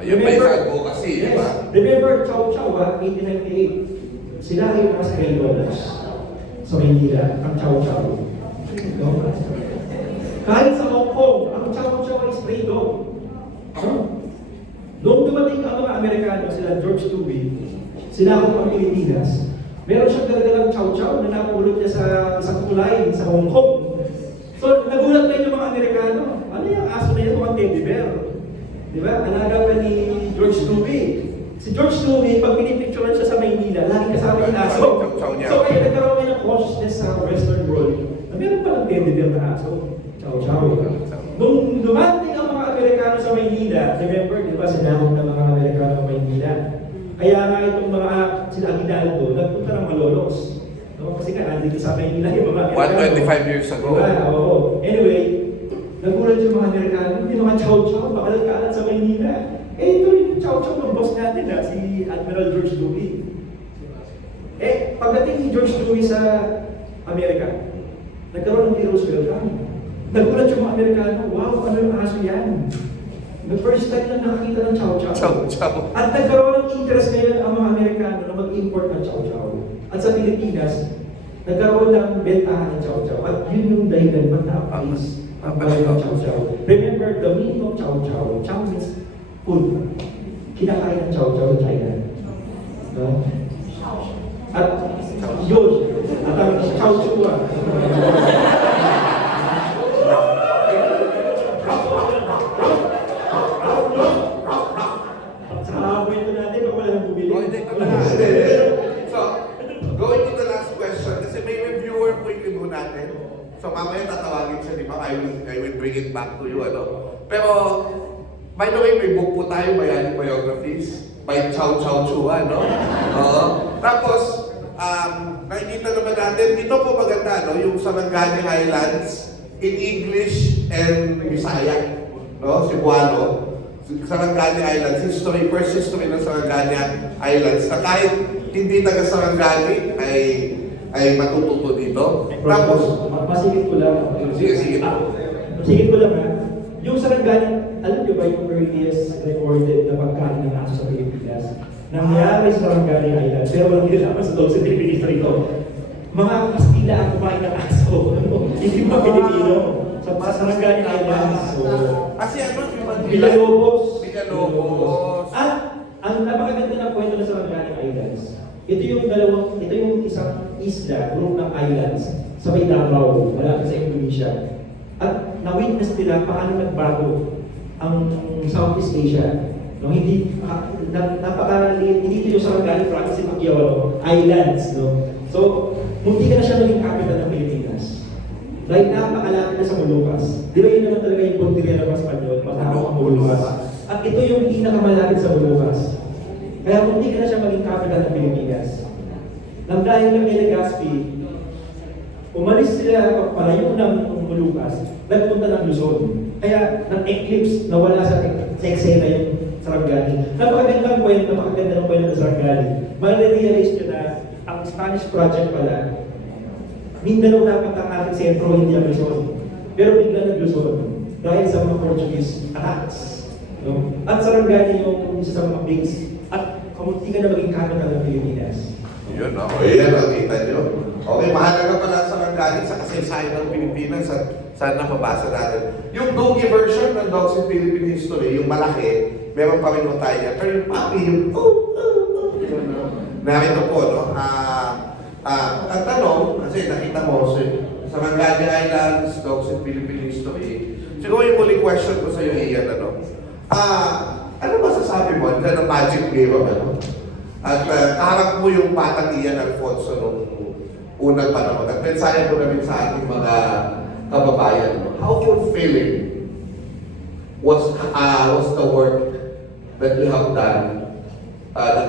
Yung may advocacy, di ba? Remember, Chow Chow, 1898. Sila yung mga stray dogs sa Maynila, ang Chow Chow. No? Kahit sa Hong Kong, ang Chow Chow ay stray dog. No? Noong dumating ang mga Amerikano, sila George Dewey, sinakop ang Pilipinas, meron siyang daladalang Chow Chow na napulot niya sa isang tulay sa Hong Kong. So, nagulat na yung mga Amerikano. Ano yung aso na yan? Mukhang teddy bear. Di ba? Alaga pa ni George Dewey. Si George Dewey, pag pinipicturean siya sa Maynila, lagi kasama yung aso. So, kaya nagkaroon kayo ng consciousness sa Western world na meron pa ng teddy bear na aso. Chow Chow. Nung dumating ang mga Amerikano sa Maynila, remember, di ba, sinahog ng mga Amerikano sa Maynila. Kaya nga itong mga sila Aguinaldo, nagpunta ng Malolos. No? Kasi nga, nandito sa Maynila yung mga Amerikano. 125 years ago. Diba? Oo. Anyway, nagulat yung mga Amerikano, yung mga chow-chow, makalat-kalat sa Maynila. Eh, ito yung chow-chow ng boss natin, si Admiral George Dewey. Eh, pagdating ni George Dewey sa Amerika, nagkaroon ng heroes welcome. Nagulat yung mga Amerikano, wow, ano yung aso yan? The first time na nakakita ng chow-chow. Chow-chow. At nagkaroon ng interest ngayon ang mga Amerikano na mag-import ng chow-chow. At sa Pilipinas, nagkaroon ng bentahan ng chow-chow. At yun yung dahilan ba't napakis ang bahay ng chow-chow. Remember, the meaning of chow-chow. Chow means food. Kinakain ng chow-chow sa China. No? At yun, at ang chow-chow So, going to the last question, kasi may reviewer po yung libro natin. So, mamaya tatawagin siya, di ba? I will bring it back to you, ano? Pero, by the way, may book po tayo, Bayani Biographies, by Chow Chow Chua, no? Tapos, nakikita naman natin, ito po maganda, no? Yung Sarangani Islands, in English and Bisaya, no? Cebuano. Sarangani Islands, history, first history ng Sarangani Islands, na kahit hindi taga Sarangani ay matututo dito. Tapos, masigit ko lang. Sige. Masigit ko lang ha. Yung Sarangani, alam niyo ba yung earliest recorded na pagkain ng aso sa Pilipinas? Nangyari sa Sarangani Islands, pero walang nilaman sa Dog City Ministry ito. Mga Kastila ang kumain ng aso. Hindi ba Pilipino? Sa Sarangani Islands. kasi ano, Villalobos. Villalobos. At ang napakaganda ng kwento ng Sarangani Islands, ito yung isang isla, group ng islands sa may Davao, malapit sa Indonesia. At na-witness nila paano nagbago ang Southeast Asia. No, hindi napakaliit, hindi ito yung Sarangani province in Pacquiao, islands, no. So, munti ka na siya maging capital ng Pilipinas. Right now, napakalapit na sa Molucas. Di ba yun naman talaga yung punteriya ng Espanyol, matawag ang Molucas. At ito yung pinakamalapit sa Molucas. Kaya munti ka na siya maging capital ng Pilipinas. Nang dahil ng Legazpi, umalis sila palayo ng Molucas, nagpunta ng Luzon. Kaya nag-eclipse, nawala sa eksena yung Sarangani. Napakagandang kwento, napakaganda ng kwento ng Sarangani. Marirealize nyo na ang Spanish project pala, Mindanao dapat ang ating sentro, hindi ang Luzon. Pero bigla nag-Luzon dahil sa mga Portuguese attacks. No? At Sarangani yung isa sa mga base at kamunti ka na maging capital ng Pilipinas. Yun, no? Yan, kita nyo. Okay, mahalaga pala sa Sarangani sa kasaysayan ng Pilipinas at sana mabasa natin. Yung Dougie version ng Dogs in Philippine History, yung malaki, meron pa rin tayo niya. Pero yung papi, yung narito po, no? Ang tanong, kasi nakita mo, sa Sarangani Islands, Dogs in Philippine History, siguro yung huling question ko sa iyo, Ian, ano? Ano masasabi mo? Diyan ang magic mirror, ano? At kaharap mo yung batang Ian Alfonso nung unang panahon. At mensahe mo na rin sa ating mga kababayan. No? How fulfilling was the work that you have done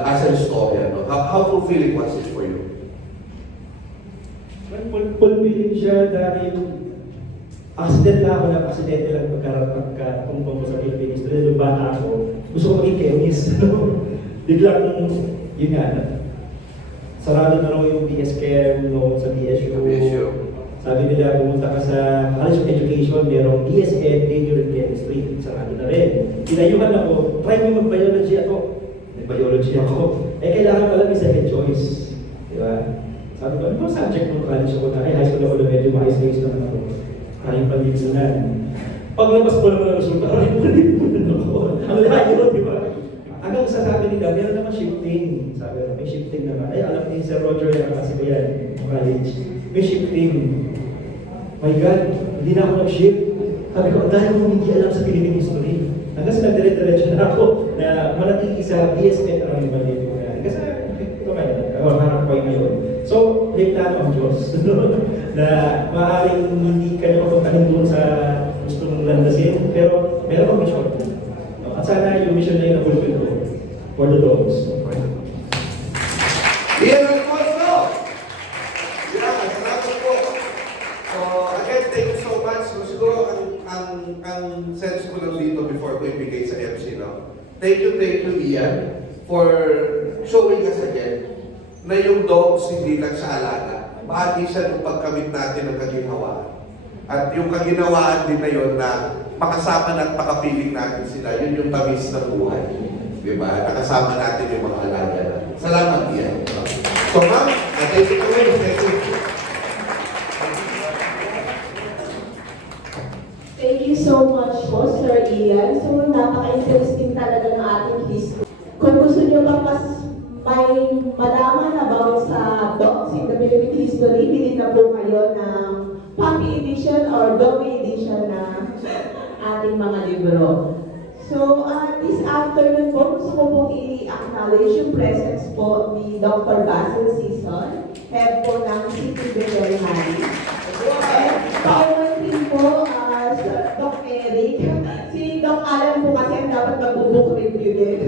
as a historian? No? How fulfilling was it for you? Fulfilling siya dahil accident lang pagkatumpong ko sa Philippines. Dahil yung bata ako, gusto ko maging chemist. Biglang, yun nga, sarado na raw yung BS Chem, no, sa BSU. Sabi nila, pumunta ka sa College of Education, merong BS Ed, major in chemistry. Sarado na rin. Pinayuhan ako, try mo mag-biology ako. Nag-biology ako. Kailangan pala may second choice. Di ba? Sabi ko, ano bang subject ng college ako na? High school ako na medyo high stage naman ako. Kayang panlipunan. Paglabas ko naman ang resulta, kayang panlipunan ako. Ang layo, di ba? Hanggang sa sabi nila, meron naman shifting. Sabi ko, may shifting naman. Ay, alam ni Sir Roger yan, kasi ko yan, college. May shifting. My God, hindi na ako nag-shift. Sabi ko, dahil mo hindi alam sa Philippine history. Hanggang sa nagdire-diretso na ako na manatili sa BSP at ang ibang ko yan. Kasi, ito kayo, harap ko ngayon. So, may plano ang Diyos. Na maaaring hindi kayo mapuntahin doon sa gusto mong landasin, pero meron akong mission. At sana yung mission na yun na-fulfill ko for the dogs. Ian Alfonso! Yeah, salamat po. So, again, thank you so much. So, siguro, ang sense ko lang dito before ko ibigay sa MC, no? Thank you, Ian, for showing us again na yung dogs hindi lang sa alaga. Bahagi siya ng pagkamit natin ng kaginhawaan. At yung kaginhawaan din na yun na makasama at makapiling natin sila, yun yung tamis ng buhay. Diba? Nakasama natin yung mga alaga. Salamat, Ian. So, ma'am, thank you. Thank you. Thank you so much po, Sir Ian. So, napaka-interesting talaga ng ating history. Kung gusto niyo pa mas may malaman about sa dogs in the Philippine history, bilhin na po kayo ng Puppy Edition or Doggy Edition na ating mga libro. So, this afternoon po, gusto ko pong i-acknowledge yung presence po ni Dr. Basil Sison, head po ng City Veterinary. And paunan din po Doc Eric. Si Doc Alan po kasi ang dapat mag-book review din.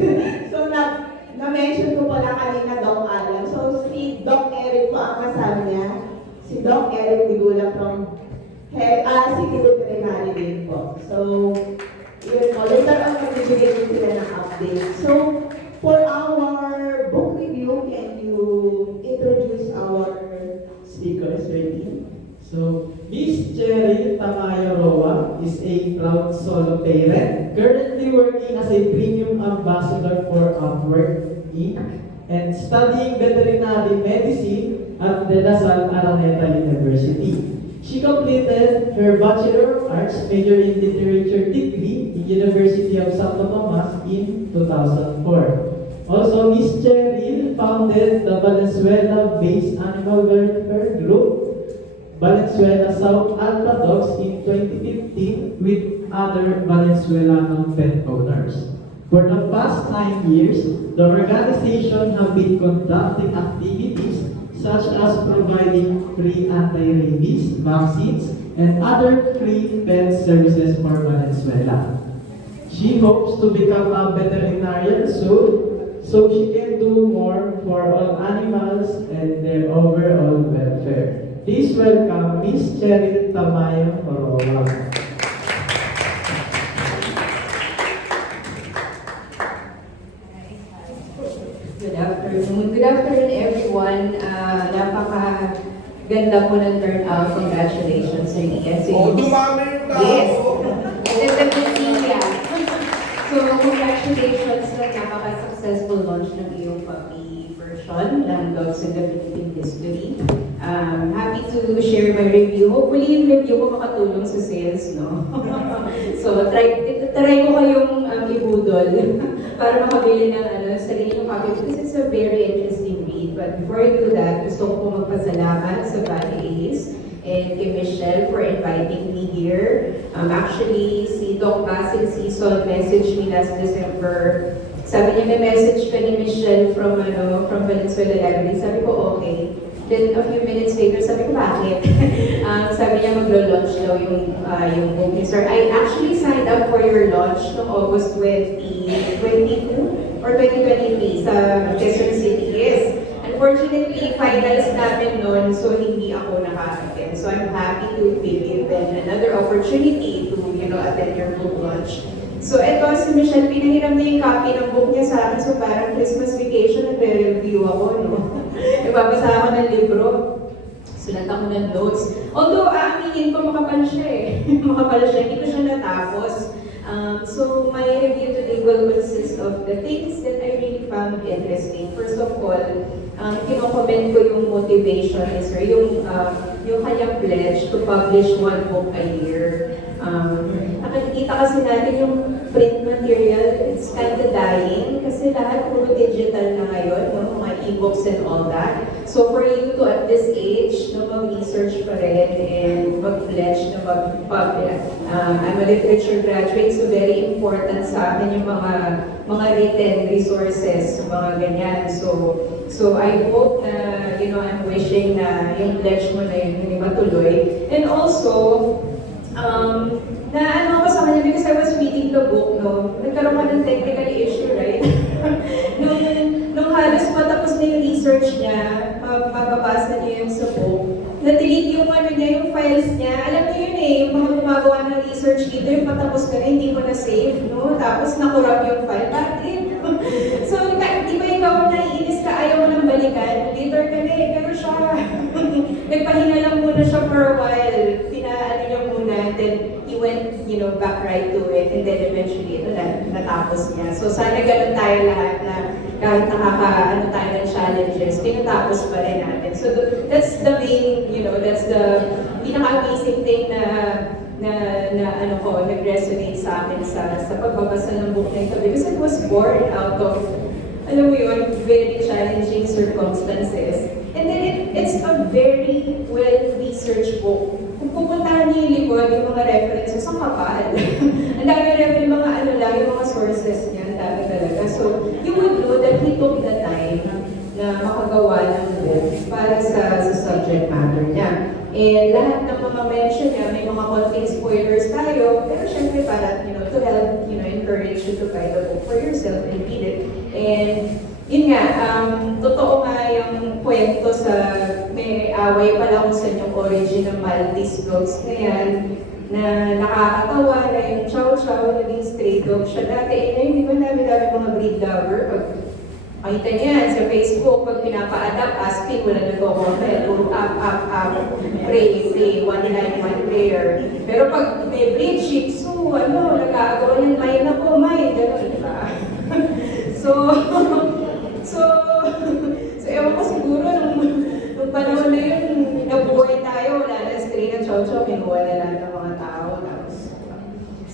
So, na-mention ko pala kanina Doc Alan. So, si Doc Eric po ang kasama niya. Si Doc Eric Digula from City Veterinary din po. So, yun po. Later on, magbibigay din sila ng update. So, for our book review, can you introduce our speakers, ready? So, Miss Cheryl Tamayo Roa is a proud solo parent, currently working as a premium ambassador for Upwork Inc. and studying veterinary medicine at De La Salle Araneta University. She completed her Bachelor of Arts major in Literature degree in University of Santo Tomas in 2004. Also, Miss Cheryl founded the Valenzuela-based animal welfare group, Valenzuela South Alpha Dogs, in 2015 with other Valenzuelan pet owners. For the past 9 years, the organization have been conducting activities such as providing free anti-rabies vaccines and other free pet services for Valenzuela. She hopes to become a veterinarian soon so she can do more for all animals and their overall welfare. Please welcome Miss Cheryl Tamayo Orowa. Good afternoon. Good afternoon, everyone. Napaka-ganda po ng turnout. Congratulations sa ESA. Oh, dumami yung tao. Yes. Ganda po siya. So, congratulations sa napaka-successful launch ng iyong puppy version ng Dogs in the Philippine History. Happy to share my review. Hopefully, yung review ko makatulong sa sales, no? So, try ko kayong ibudol para makabili ng sarili ng copy because it's a very interesting read. But before I do that, gusto ko po magpasalamat sa Valley Ace and kay Michelle for inviting me here. Actually, si Doc Basil Season messaged me last December. Sabi niya, may message ka ni Michelle from Valenzuela Library. Sabi ko, okay. Then a few minutes later, sabi ko, bakit? Sabi niya, maglo-launch daw yung book ni Sir. I actually signed up for your launch no August 2022 or 2023 sa Quezon City. Yes. Unfortunately, finals namin noon, so hindi ako nakaka-attend. So I'm happy to be given another opportunity to, attend your book launch. So eto, si Michelle, pinahiram na yung copy ng book niya sa akin. So parang Christmas vacation, nagre-review ako, no? Ibabasa ako ng libro. Sulat ako ng notes. Although, aminin ko, makapal siya eh. Makapal siya, hindi ko siya natapos. So my review today will consist of the things that I really found interesting. First of all, kino-comment ko yung motivation ni Sir, yung kanyang pledge to publish one book a year. Nakikita kasi natin yung print material, it's kind of dying kasi lahat puro digital na ngayon, no? Mga e-books and all that. So for you to at this age, mag-research pa rin and mag-pledge na mag-publish. I'm a literature graduate, so very important sa akin yung mga written resources, mga ganyan. So I hope na, I'm wishing na yung pledge mo na yun, hindi matuloy. And also, na ano ako sa kanya because I was reading the book, no? Nagkaroon ka ng technical issue, right? nung halos matapos na yung research niya, mababasa niya yun sa book, na-delete yung yung files niya. Alam niyo yun eh, yung mga gumagawa ng research dito, yung patapos ka na, hindi mo na-save, no? Tapos nakurap yung file. Bakit? So, di ba ikaw naiinis ka, ayaw mo nang balikan? Later ka na eh, pero siya, nagpahinga lang muna siya for a while. Pinaano niya muna, then he went, back right to it, and then eventually, natapos niya. So, sana ganun tayo lahat na kahit tayo ng challenges, tinatapos pa rin natin. So, that's the main, that's the pinaka-amazing thing na nag-resonate sa akin sa pagbabasa ng book na ito because it was born out of, alam mo yun, very challenging circumstances. And then it's a very well-researched book. Kung pupuntahan niyo yung likod, yung mga references, ang kapal. Ang dami references, yung mga sources niya, ang dami talaga. So, you would know that he took the time na makagawa ng book para sa subject matter niya. And lahat ng mga mention niya, may mga konting spoilers tayo, pero syempre para, to help, encourage you to buy the book for yourself and read it. And yun nga, totoo nga yung kwento sa, may away pala kung sa yung origin ng Maltese dogs na yan, na nakakatawa na yung Chow Chow, naging stray dog siya dati. Ngayon, di ba dami-dami mga breed lover? Pag makita niya yan sa Facebook, pag pinapa-adapt, asking, wala nag-comment, puro up, pray, one line, one prayer. Pero pag may breed shih tzu, nag-aagawa niyan, may na po, may, gano'n, di ba? So, ewan ko siguro, nung panahon na yun, nabuhay tayo, wala na stray na Chow Chow, kinuha na lang ng mga tao.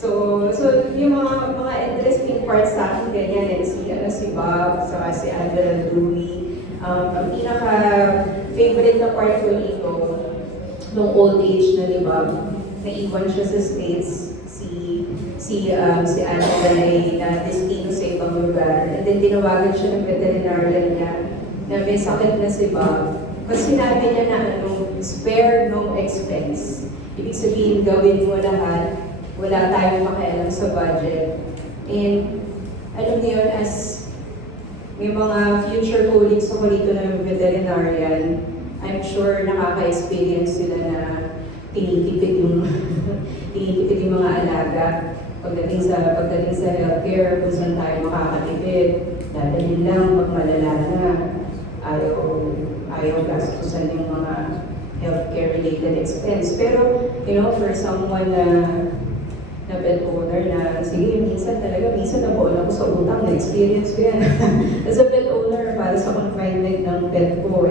So yung mga interesting parts sa akin, ganyan, si si Bob, saka si Admiral Louie. Ang pinaka-favorite na part ko dito, nung old age na ni Bob, naiwan siya sa States, si Admiral ay na-destino sa ibang lugar. And then tinawagan siya ng veterinarian niya na may sakit na si Bob. Kasi sinabi niya na spare no expense. Ibig sabihin, gawin mo lahat, wala tayong makialam sa budget. And alam niyo yun, as may mga future colleagues ako rito na veterinarian, I'm sure nakaka-experience sila na tinitipid yung tinitipid yung mga alaga. Pagdating sa healthcare, kung saan tayo makakatipid, dadalhin lang pag malala na, ayaw gastusan yung mga healthcare-related expense. Pero, for someone na pet owner na, sige, minsan nabuol ako sa utang, na-experience ko yan. As a pet owner, para sa confinement ng pet ko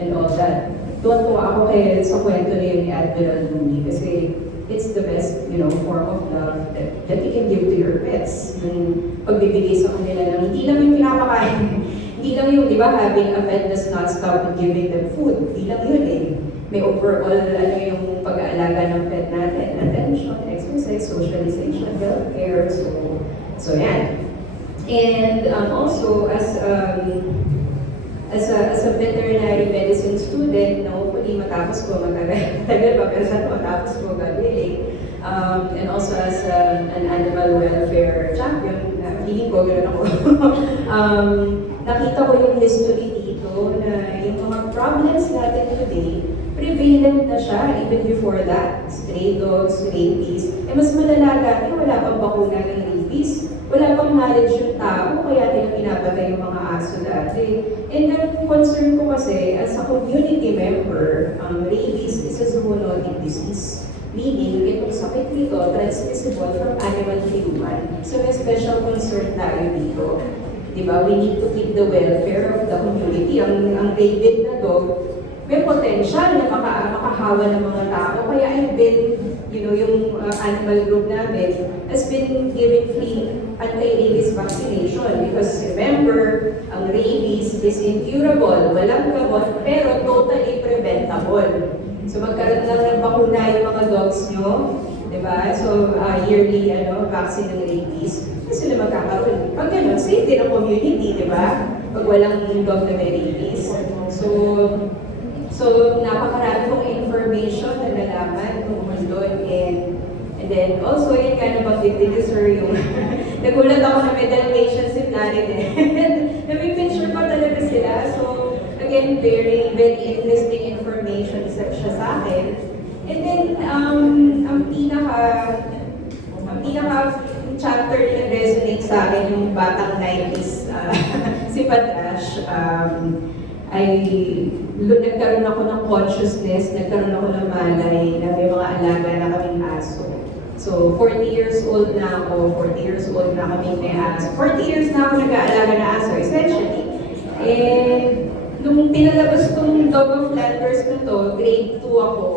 and all that. Tuwa-tuwa ako sa kwento na yun ni Admiral Louie kasi it's the best, form of love that you can give to your pets. Yung pagbibigay sa kanila ng hindi lang yung pinapakain. Hindi lang yung, di ba, having a pet does not stop with giving them food. Hindi lang yun eh. May overall, yung pag-aalaga ng pet natin, attention, exercise, socialization, healthcare, so yan. And also, as a veterinary medicine student, hopefully matapos ko, matagal pa, pero sana matapos ko, God willing. And also as an animal welfare champion, feeling ko, gano'n ako. Nakita ko yung history dito na yung mga problems natin today, prevalent na siya even before that. Stray dogs, rabies. Mas malala dati, wala pang bakuna ng rabies. Wala pang knowledge yung tao, kaya nila pinapatay yung mga aso dati. And ang concern ko kasi, as a community member, rabies is a zoonotic disease. Meaning, itong sakit nito, transmissible from animal to human. So may special concern tayo dito. Diba? We need to keep the welfare of the community. Ang rabid na dog, may potential na makahawa ng mga tao. Kaya I've been, yung animal group namin has been giving free anti-rabies vaccination. Because remember, ang rabies is incurable, walang gamot, pero totally preventable. So magkaroon lang ng bakuna yung mga dogs nyo, diba? So yearly vaccine ng rabies, sila magkakaroon. Pag gano'n, safe din ang community, diba? Pag walang dog na may rabies. So napakarami kong information na nalaman tungkol doon. And then also, yun nga naman din sir, yung nagulat ako na may Dalmatian si Planet may picture pa talaga sila. So again, very, very interesting information siya sa akin. And then, ang pinaka chapter na resonate sa akin yung batang 90s, si Patrash, ay nagkaroon ako ng consciousness, nagkaroon ako ng malay na may mga alaga na kaming aso. So, 40 years old na kaming may aso. 40 years na ako nag-aalaga na aso, essentially. And nung pinalabas tong Dog of Flanders na to, grade 2 ako.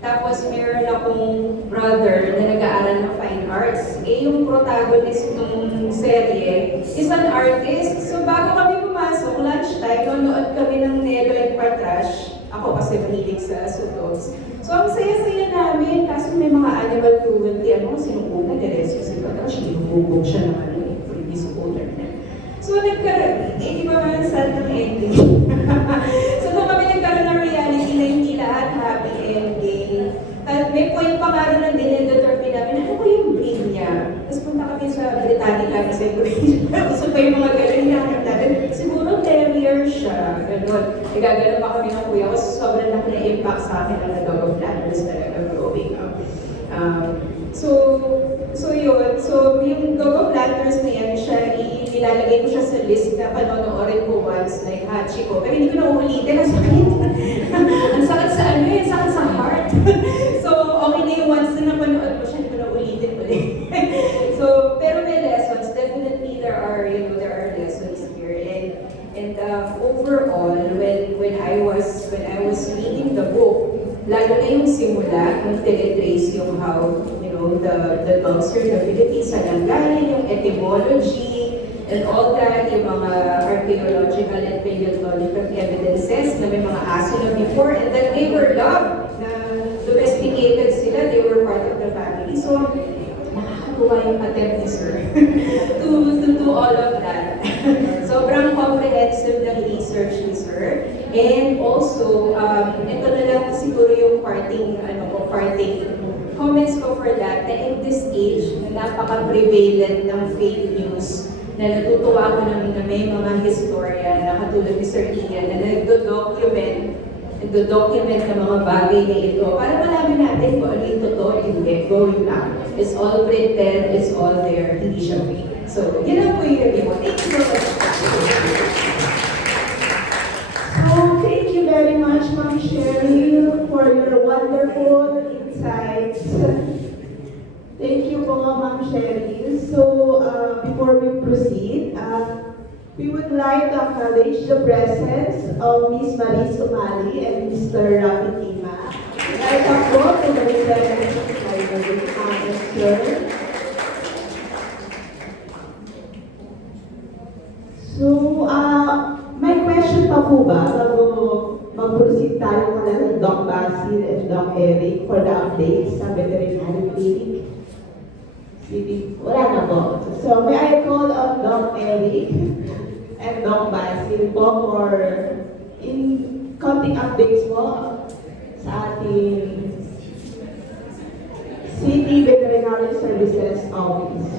Tapos meron akong brother na nag-aaral ng fine arts. Yung protagonist ng serye is an artist. So bago kami pumasok, lunchtime, nanonood kami ng Nelo and Patrash. Ako kasi mahilig sa dogs. So ang saya-saya namin, kaso may mga animal cruelty. Sinong nirescue si Patrash, hinubog siya ng previous owner na. So nagkaroon, di ba nga sad ng ending? So nung kami nagkaroon ng reality na hindi lahat happy ending, may point pa nga rin ang dinedetermine namin, ano ko yung breed niya? Tapos punta kami sa Britannica kasi gusto pa yung mga galing natin. Siguro terrier siya, gano'n. Nagagano pa kami ng kuya ko, sobrang laki na impact sa akin ang Dog of Flanders talaga growing up. So yun. So yung Dog of Flanders na yan, nilalagay ko siya sa list na panonoorin ko once, like Hachiko. Pero hindi ko na uulitin, ang sakit. Ang sakit sa sakit sa heart. So okay na yung once na napanood ko siya, hindi ko na uulitin ulit. So, pero may lessons. Definitely there are lessons here. And overall, when I was reading the book, lalo na yung simula, yung teletrace yung how, the dogs here in the Philippines, saan ang galing, yung etymology, and all that, yung mga archaeological and paleontological evidences na may mga aso na before and that they were loved, na domesticated sila, they were part of the family. So, nakakatuwa yung attempt ni Sir to do all of that. Sobrang comprehensive ng research ni Sir. And also, ito na lang siguro yung parting comments ko for that, na in this age, na napaka-prevalent ng fake news, na natutuwa ko naman na may mga historian na katulad ni Sir Ian na nagdo-document ng mga bagay na ito para malaman natin kung ano yung totoo, hindi, going lang. It's all printed, it's all there, hindi siya fake. So, yun lang po yung review mo. Thank you so much. So, thank you very much, Ma'am Cheryl, for your wonderful insights. Thank you po, Ma'am Cheryl. So, before we proceed, we would like to acknowledge the presence of Ms. Maris Umali and Mr. Rafi Tima. Welcome po to the representative sir. So, may question pa po ba bago mag-proceed tayo ka ng Doc Basil and Doc Eric for the updates sa veterinary clinic? Sige, wala na po. So, may I call on Doc Eric and Doc Basil po for in konting updates po sa ating City Veterinary Services Office.